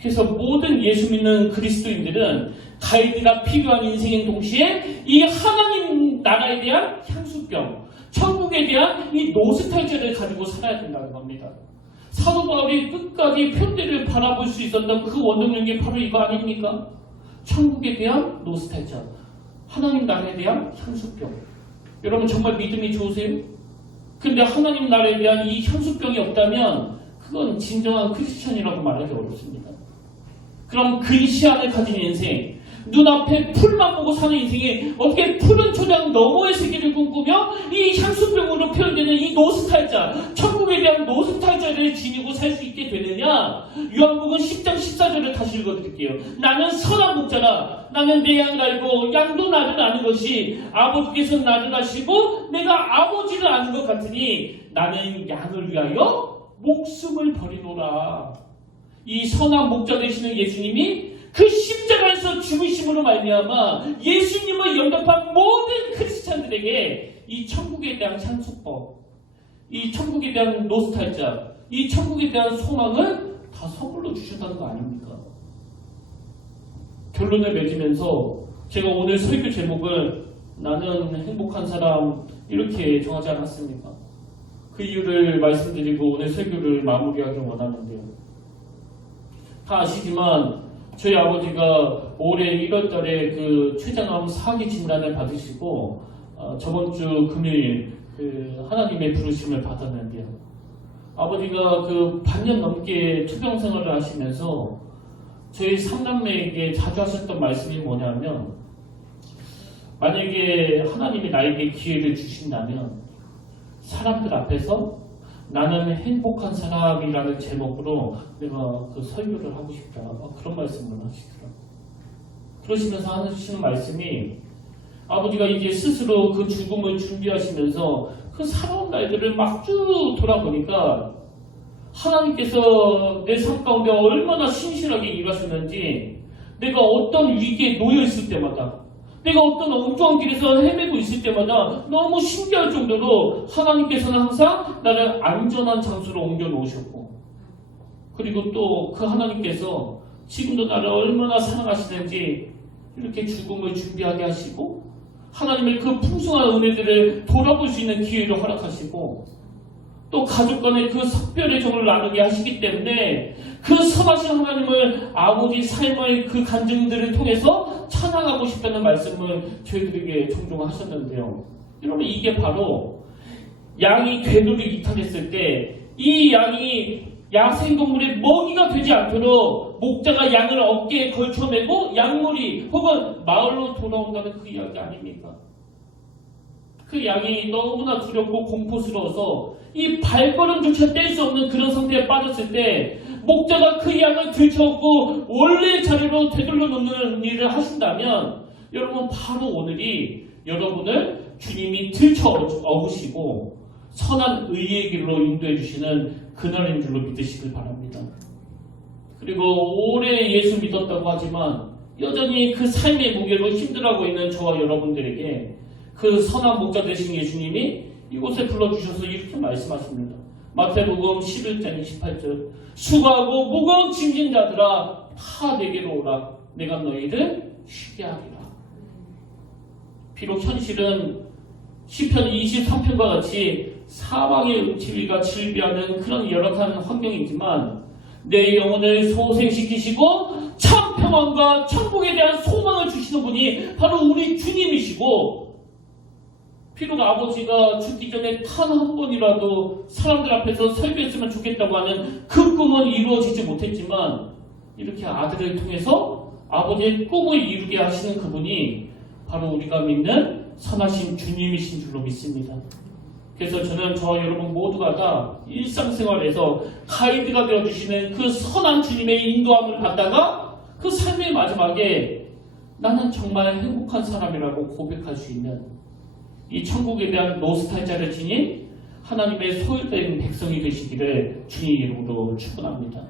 그래서 모든 예수 믿는 그리스도인들은 가이드가 필요한 인생인 동시에 이 하나님 나라에 대한 향수병, 천국에 대한 이 노스탈지아를 가지고 살아야 된다는 겁니다. 사도 바울이 끝까지 편대를 바라볼 수 있었던 그 원동력이 바로 이거 아닙니까? 천국에 대한 노스탈지아, 하나님 나라에 대한 향수병. 여러분 정말 믿음이 좋으세요? 근데 하나님 나라에 대한 이 향수병이 없다면 그건 진정한 크리스천이라고 말하기 어렵습니다. 그럼 근시안을 가진 인생, 눈앞에 풀만 보고 사는 인생이 어떻게 푸른 초장 너머의 세계를 꿈꾸며 이 향수병으로 표현되는 이 노스탈자, 천국에 대한 노스탈자를 지니고 살 수 있게 되느냐? 요한복음 10장 14절을 다시 읽어드릴게요. 나는 선한 목자라. 나는 내 양을 알고 양도 나를 아는 것이 아버지께서 나를 아시고 내가 아버지를 아는 것 같으니 나는 양을 위하여 목숨을 버리노라. 이 선한 목자 되시는 예수님이 그 십자가에서 죽으심으로 말미암아 예수님을 영접한 모든 크리스찬들에게 이 천국에 대한 향수법, 이 천국에 대한 노스탈자, 이 천국에 대한 소망을 다 선물로 주셨다는 거 아닙니까? 결론을 맺으면서 제가 오늘 설교 제목을 나는 행복한 사람 이렇게 정하지 않았습니까? 그 이유를 말씀드리고 오늘 설교를 마무리하기 원하는데요. 다 아시지만 저희 아버지가 올해 1월달에 그 췌장암 4기 진단을 받으시고 저번 주 금요일 그 하나님의 부르심을 받았는데요. 아버지가 그 반년 넘게 투병 생활을 하시면서 저희 삼남매에게 자주 하셨던 말씀이 뭐냐면, 만약에 하나님이 나에게 기회를 주신다면 사람들 앞에서 나는 행복한 사람이라는 제목으로 내가 그 설교를 하고 싶다. 그런 말씀을 하시더라고요. 그러시면서 하시는 말씀이, 아버지가 이제 스스로 그 죽음을 준비하시면서 그 살아온 날들을 막 쭉 돌아보니까 하나님께서 내 삶 가운데 얼마나 신실하게 일하셨는지, 내가 어떤 위기에 놓여 있을 때마다, 내가 어떤 엉뚱한 길에서 헤매고 있을 때마다 너무 신기할 정도로 하나님께서는 항상 나를 안전한 장소로 옮겨 놓으셨고, 그리고 또 그 하나님께서 지금도 나를 얼마나 사랑하시는지 이렇게 죽음을 준비하게 하시고, 하나님의 그 풍성한 은혜들을 돌아볼 수 있는 기회를 허락하시고, 또 가족 간의 그 석별의 정을 나누게 하시기 때문에 그 선하신 하나님을 아버지 삶의 그 간증들을 통해서 찬양하고 싶다는 말씀을 저희들에게 종종 하셨는데요. 여러분, 이게 바로 양이 궤도를 이탈했을 때 이 양이 야생동물의 먹이가 되지 않도록 목자가 양을 어깨에 걸쳐매고 양머리 혹은 마을로 돌아온다는 그 이야기 아닙니까? 그 양이 너무나 두렵고 공포스러워서 이 발걸음조차 뗄 수 없는 그런 상태에 빠졌을 때 목자가 그 양을 들쳐업고 원래의 자리로 되돌려 놓는 일을 하신다면, 여러분 바로 오늘이 여러분을 주님이 들쳐업으시고 선한 의의 길로 인도해 주시는 그날인 줄로 믿으시길 바랍니다. 그리고 오래 예수 믿었다고 하지만 여전히 그 삶의 무게로 힘들어하고 있는 저와 여러분들에게 그 선한 목자 되신 예수님이 이곳에 불러주셔서 이렇게 말씀하십니다. 마태복음 11장 28절, 수고하고 무거운 짐진 자들아 다 내게로 오라. 내가 너희를 쉬게 하리라. 비록 현실은 시편 23편과 같이 사망의 음침이가 질비하는 그런 열악한 환경이지만 내 영혼을 소생시키시고 참 평안과 천국에 대한 소망을 주시는 분이 바로 우리 주님이시고, 비록 아버지가 죽기 전에 단 한 번이라도 사람들 앞에서 설교했으면 좋겠다고 하는 그 꿈은 이루어지지 못했지만, 이렇게 아들을 통해서 아버지의 꿈을 이루게 하시는 그분이 바로 우리가 믿는 선하신 주님이신 줄로 믿습니다. 그래서 저는 저와 여러분 모두가 다 일상생활에서 가이드가 되어주시는 그 선한 주님의 인도함을 받다가 그 삶의 마지막에 나는 정말 행복한 사람이라고 고백할 수 있는 이 천국에 대한 노스탈자를 지닌 하나님의 소유된 백성이 되시기를 주님 이름으로 축원합니다.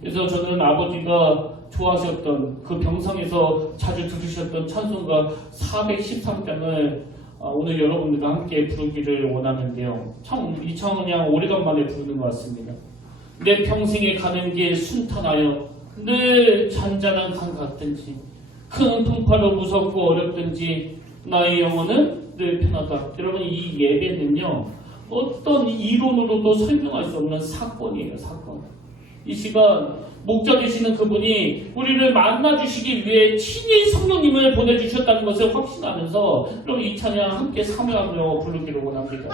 그래서 저는 아버지가 좋아하셨던 그 병상에서 자주 들으셨던 찬송가 413장을 오늘 여러분들과 함께 부르기를 원하는데요. 참 이 찬양 오래간만에 부르는 것 같습니다. 내 평생에 가는 길 순탄하여 늘 잔잔한 강 같든지 큰 풍파로 무섭고 어렵든지 나의 영혼은 늘 편하다. 여러분, 이 예배는요, 어떤 이론으로도 설명할 수 없는 사건이에요. 사건. 이 시간 목자 되시는 그분이 우리를 만나주시기 위해 친히 성령님을 보내주셨다는 것을 확신하면서 그럼 이 찬양 함께 사모하며 부르기를 원합니다.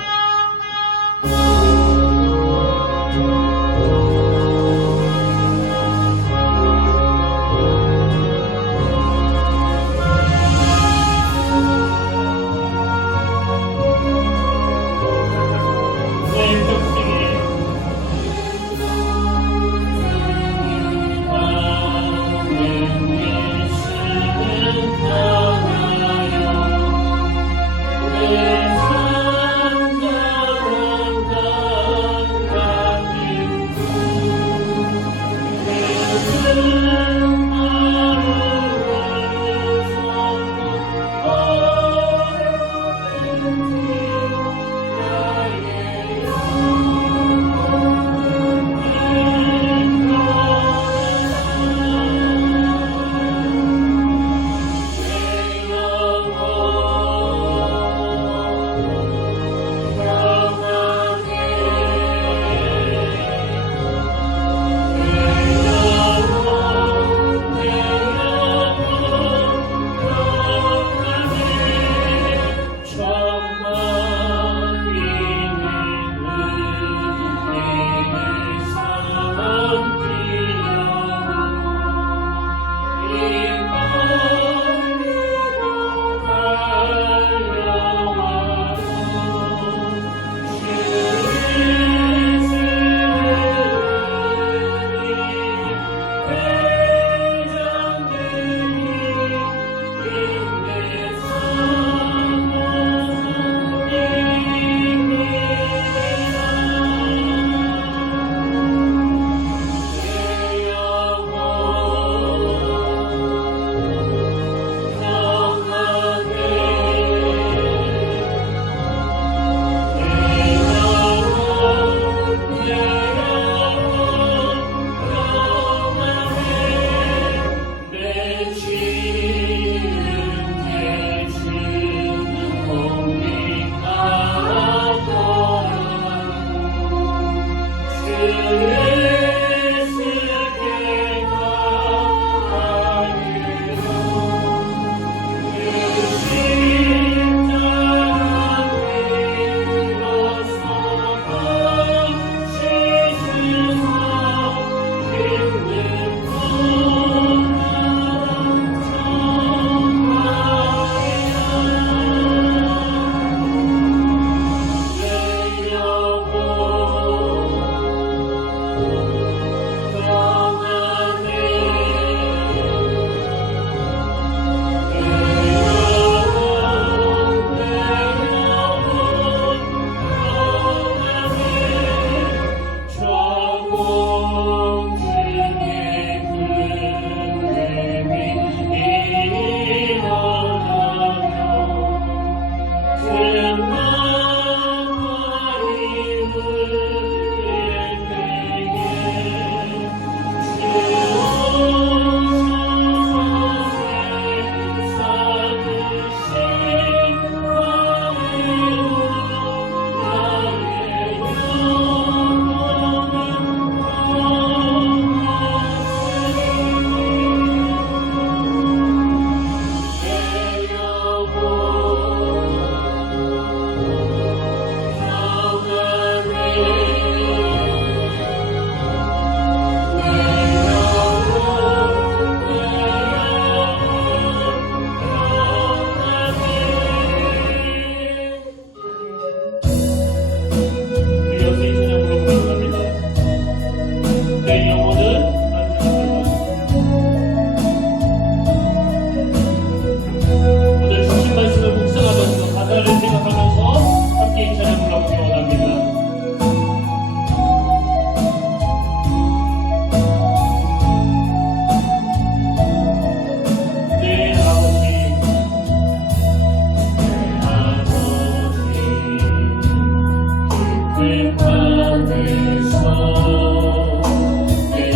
내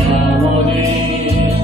영혼이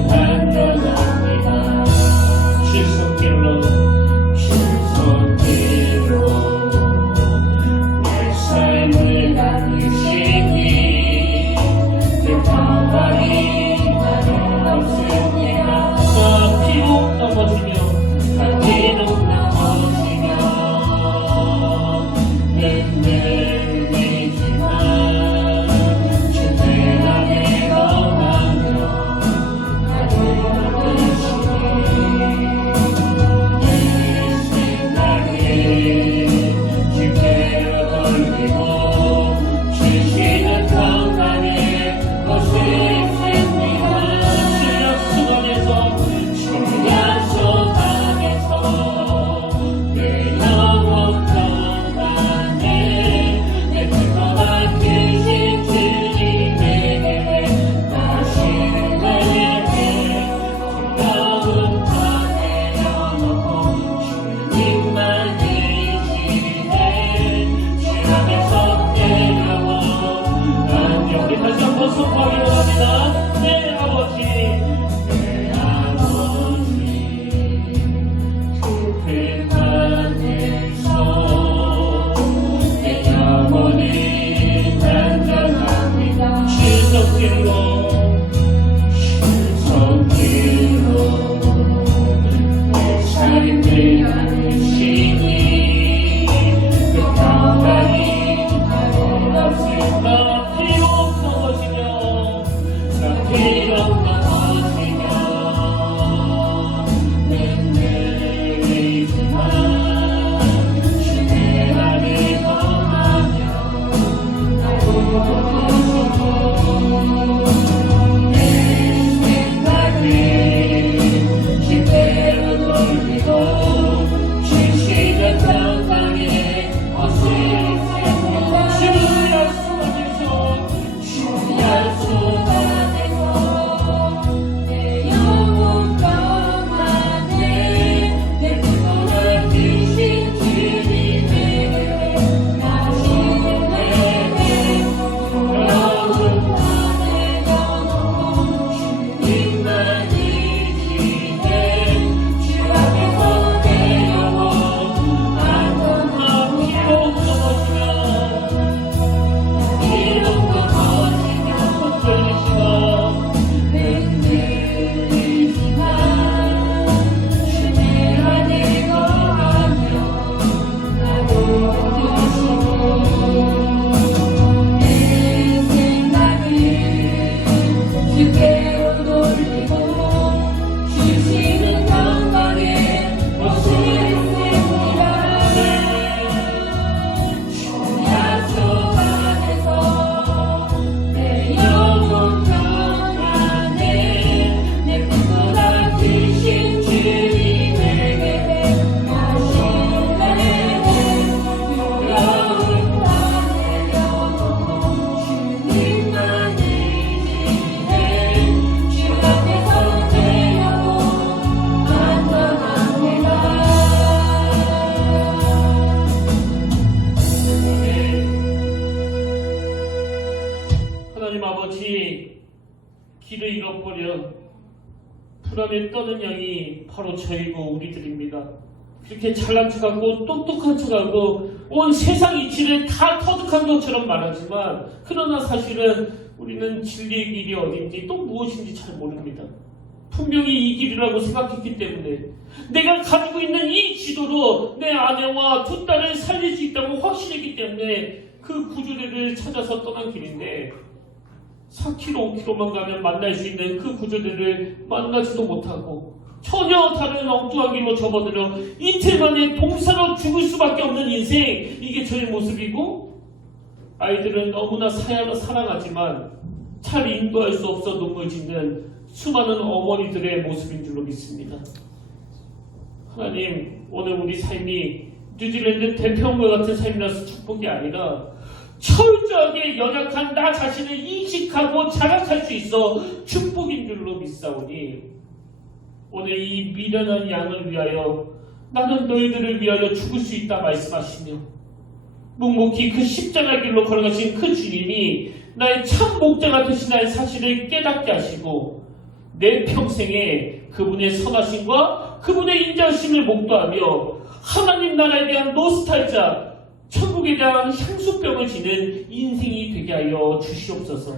길을 잃어버려 풀안에 떠는 양이 바로 저희고 우리들입니다. 그렇게 잘난 척하고 똑똑한 척하고 온 세상 이치를 다 터득한 것처럼 말하지만 그러나 사실은 우리는 진리의 길이 어딘지 또 무엇인지 잘 모릅니다. 분명히 이 길이라고 생각했기 때문에 내가 가지고 있는 이 지도로 내 아내와 두 딸을 살릴 수 있다고 확신했기 때문에 그 구조대를 찾아서 떠난 길인데 4km, 5km만 가면 만날 수 있는 그 구조대를 만나지도 못하고 전혀 다른 엉뚱한 길로 접어들어 이틀 만에 동사로 죽을 수밖에 없는 인생, 이게 저의 모습이고 아이들은 너무나 사랑하지만 잘 인도할 수 없어 눈물 짓는 수많은 어머니들의 모습인 줄로 믿습니다. 하나님, 오늘 우리 삶이 뉴질랜드 대표원과 같은 삶이라서 축복이 아니라 철저하게 연약한 나 자신을 인식하고 자각할 수 있어 축복인 줄로 믿사오니 오늘 이 미련한 양을 위하여 나는 너희들을 위하여 죽을 수 있다 말씀하시며 묵묵히 그 십자가 길로 걸어가신 그 주님이 나의 참 목자가 되시나의 사실을 깨닫게 하시고 내 평생에 그분의 선하심과 그분의 인자하심을 목도하며 하나님 나라에 대한 노스탈자, 천국에 대한 향수병을 지는 인생이 되게 하여 주시옵소서.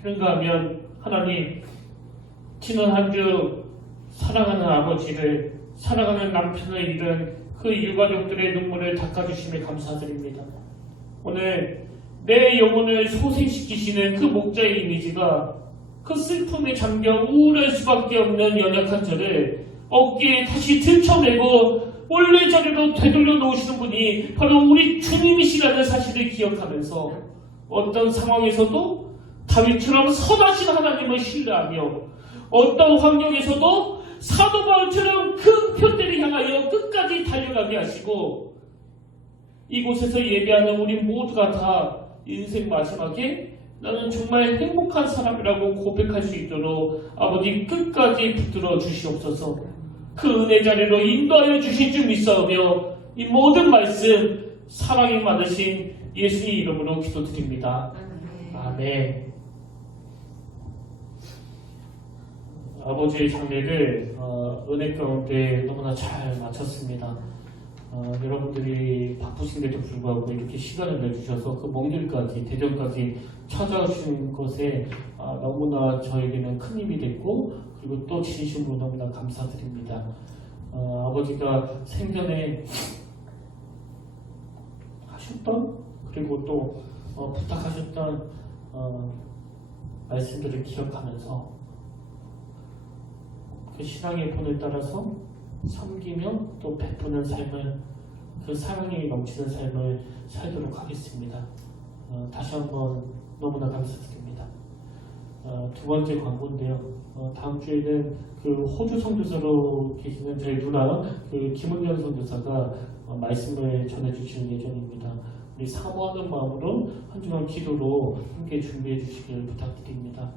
그런가 하면 하나님, 지난 한 주 사랑하는 아버지를, 사랑하는 남편을 잃은 그 유가족들의 눈물을 닦아주심에 감사드립니다. 오늘 내 영혼을 소생시키시는 그 목자의 이미지가 그 슬픔에 잠겨 우울할 수밖에 없는 연약한 저를 어깨에 다시 들쳐내고 원래 자리로 되돌려 놓으시는 분이 바로 우리 주님이시라는 사실을 기억하면서 어떤 상황에서도 다윗처럼 선하신 하나님을 신뢰하며 어떤 환경에서도 사도 바울처럼 그 표대를 향하여 끝까지 달려가게 하시고 이곳에서 예배하는 우리 모두가 다 인생 마지막에 나는 정말 행복한 사람이라고 고백할 수 있도록 아버지 끝까지 붙들어 주시옵소서. 그 은혜 자리로 인도하여 주실 줄 믿사오며 이 모든 말씀 사랑이 많으신 예수의 이름으로 기도드립니다. 아멘. 아버지의 장례를 은혜 가운데 너무나 잘 마쳤습니다. 여러분들이 바쁘신데도 불구하고 이렇게 시간을 내주셔서 그 먼 길까지 대전까지 찾아오신 것에 너무나 저에게는 큰 힘이 됐고 그리고 또 진심으로 너무나 감사드립니다. 아버지가 생전에 하셨던 그리고 또 부탁하셨던 말씀들을 기억하면서 그 신앙의 본을 따라서 섬기며 또 베푸는 삶을, 그 사랑이 넘치는 삶을 살도록 하겠습니다. 다시 한번 너무나 감사드립니다. 두 번째 광고인데요. 다음 주에는 그 호주 선교사로 계시는 저희 누나 김은경 선교사가 말씀을 전해주시는 예정입니다. 우리 사모하는 마음으로 한 주간 기도로 함께 준비해 주시길 부탁드립니다.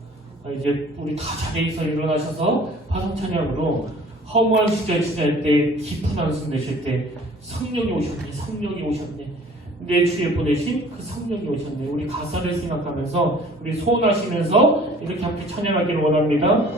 이제 우리 다 자리에서 일어나셔서 화성 찬양으로 허무한 시절 지날 때 깊은 한숨 내쉴 때 성령이 오셨네, 성령이 오셨네, 내 주에 보내신 그 성령이 오셨네. 우리 가사를 생각하면서 우리 소원하시면서 이렇게 함께 찬양하기를 원합니다.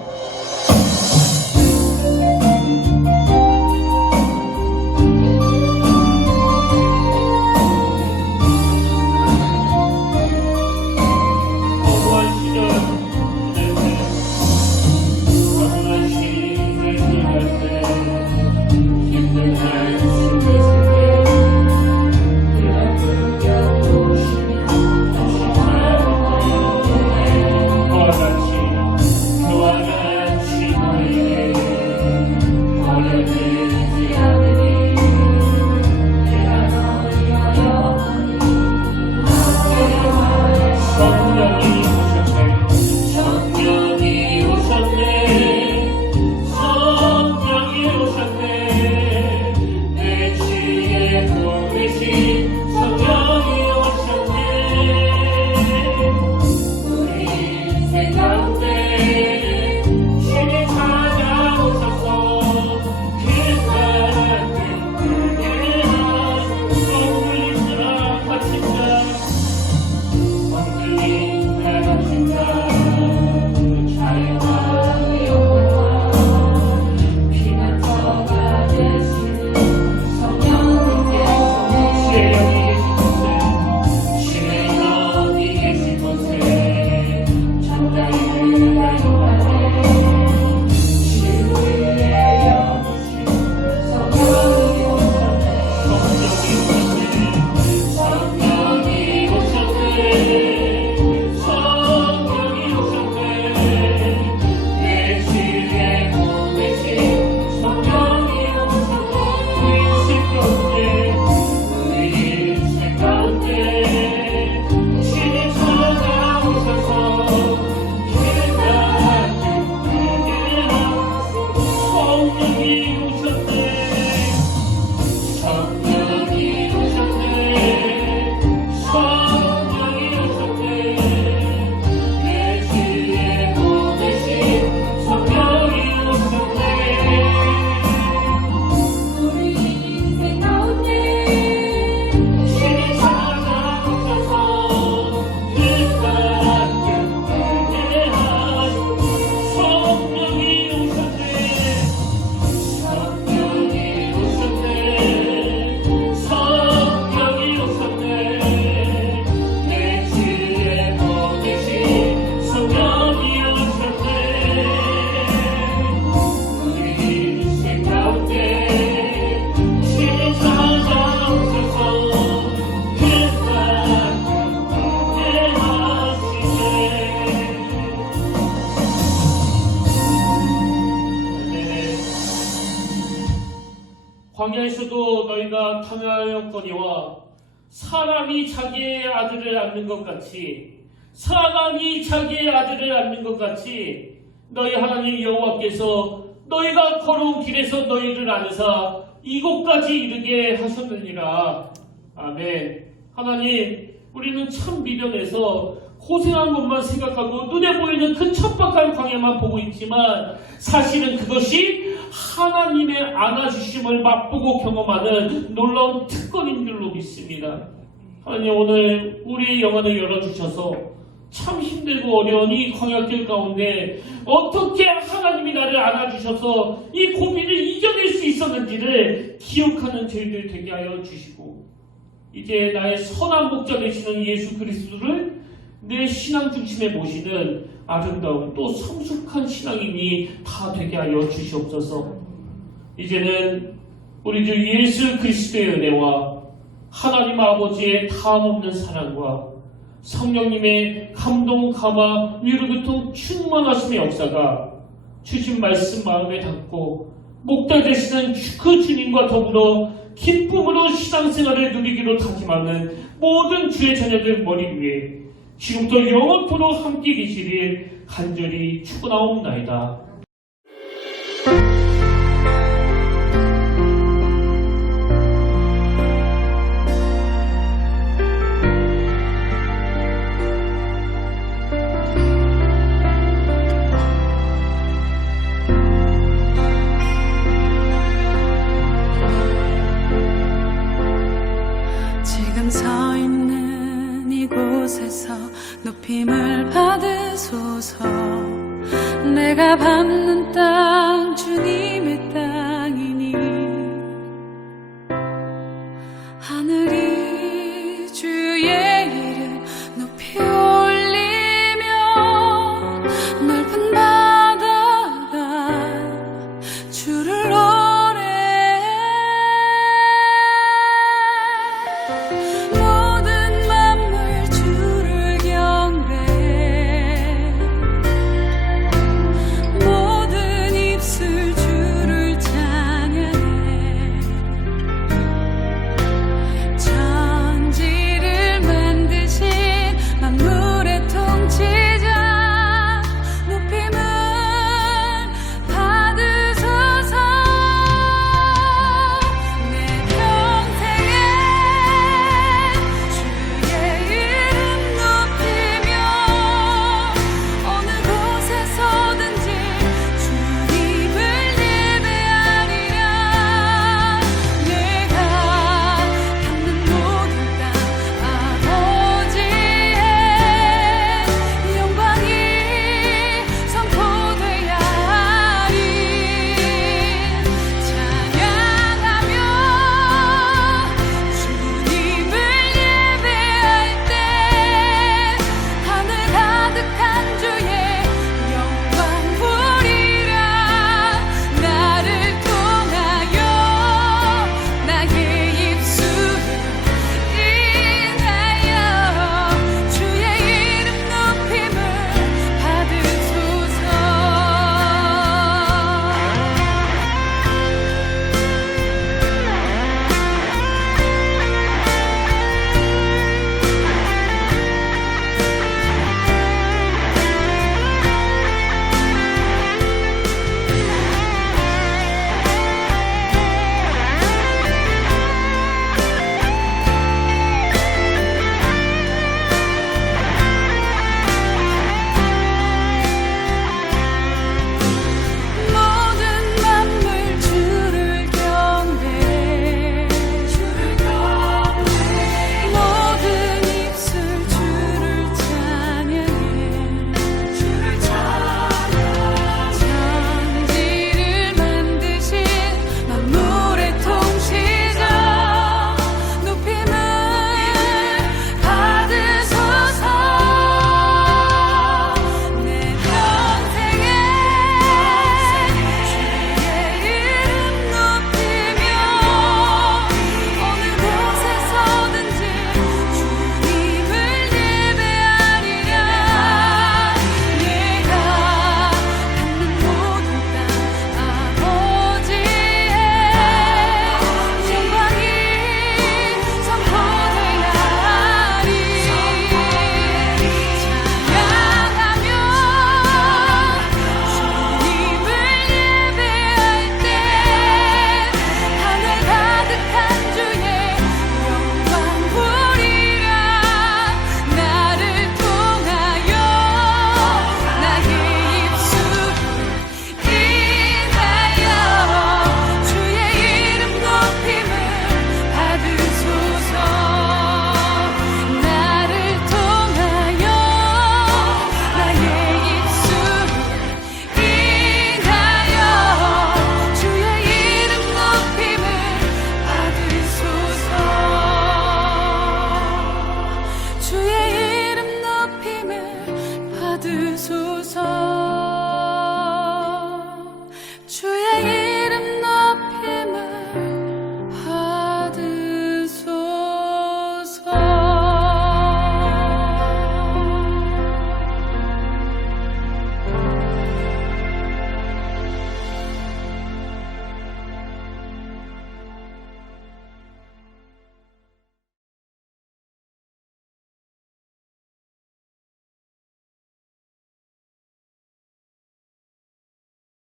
광야에서도 너희가 탐하였거니와 사람이 자기의 아들을 낳는 것 같이 너희 하나님 여호와께서 너희가 걸어온 길에서 너희를 안으사 이곳까지 이르게 하셨느니라. 아멘. 하나님, 우리는 참 미련해서 고생한 것만 생각하고 눈에 보이는 그 척박한 광야만 보고 있지만 사실은 그것이 하나님의 안아주심을 맛보고 경험하는 놀라운 특권인 줄로 믿습니다. 하나님, 오늘 우리의 영혼을 열어주셔서 참 힘들고 어려운 이 광야길 가운데 어떻게 하나님이 나를 안아주셔서 이 고비를 이겨낼 수 있었는지를 기억하는 저희들 되게 하여 주시고, 이제 나의 선한 목자 되시는 예수 그리스도를 내 신앙 중심에 모시는 아름다운 또 성숙한 신앙인이 다 되게 하여 주시옵소서. 이제는 우리 주 예수 그리스도의 은혜와 하나님 아버지의 다함없는 사랑과 성령님의 감동, 감화, 위로 교통 충만하심의 역사가 주신 말씀 마음에 담고 목자 되시는 그 주님과 더불어 기쁨으로 신앙생활을 누리기로 다짐하는 모든 주의 자녀들 머리 위에 지금부터 영원토록 함께 계시길 간절히 축원하옵나이다. 지금 서 있는 이곳에서 높임을 받으소서. 내가 밟는 땅 주님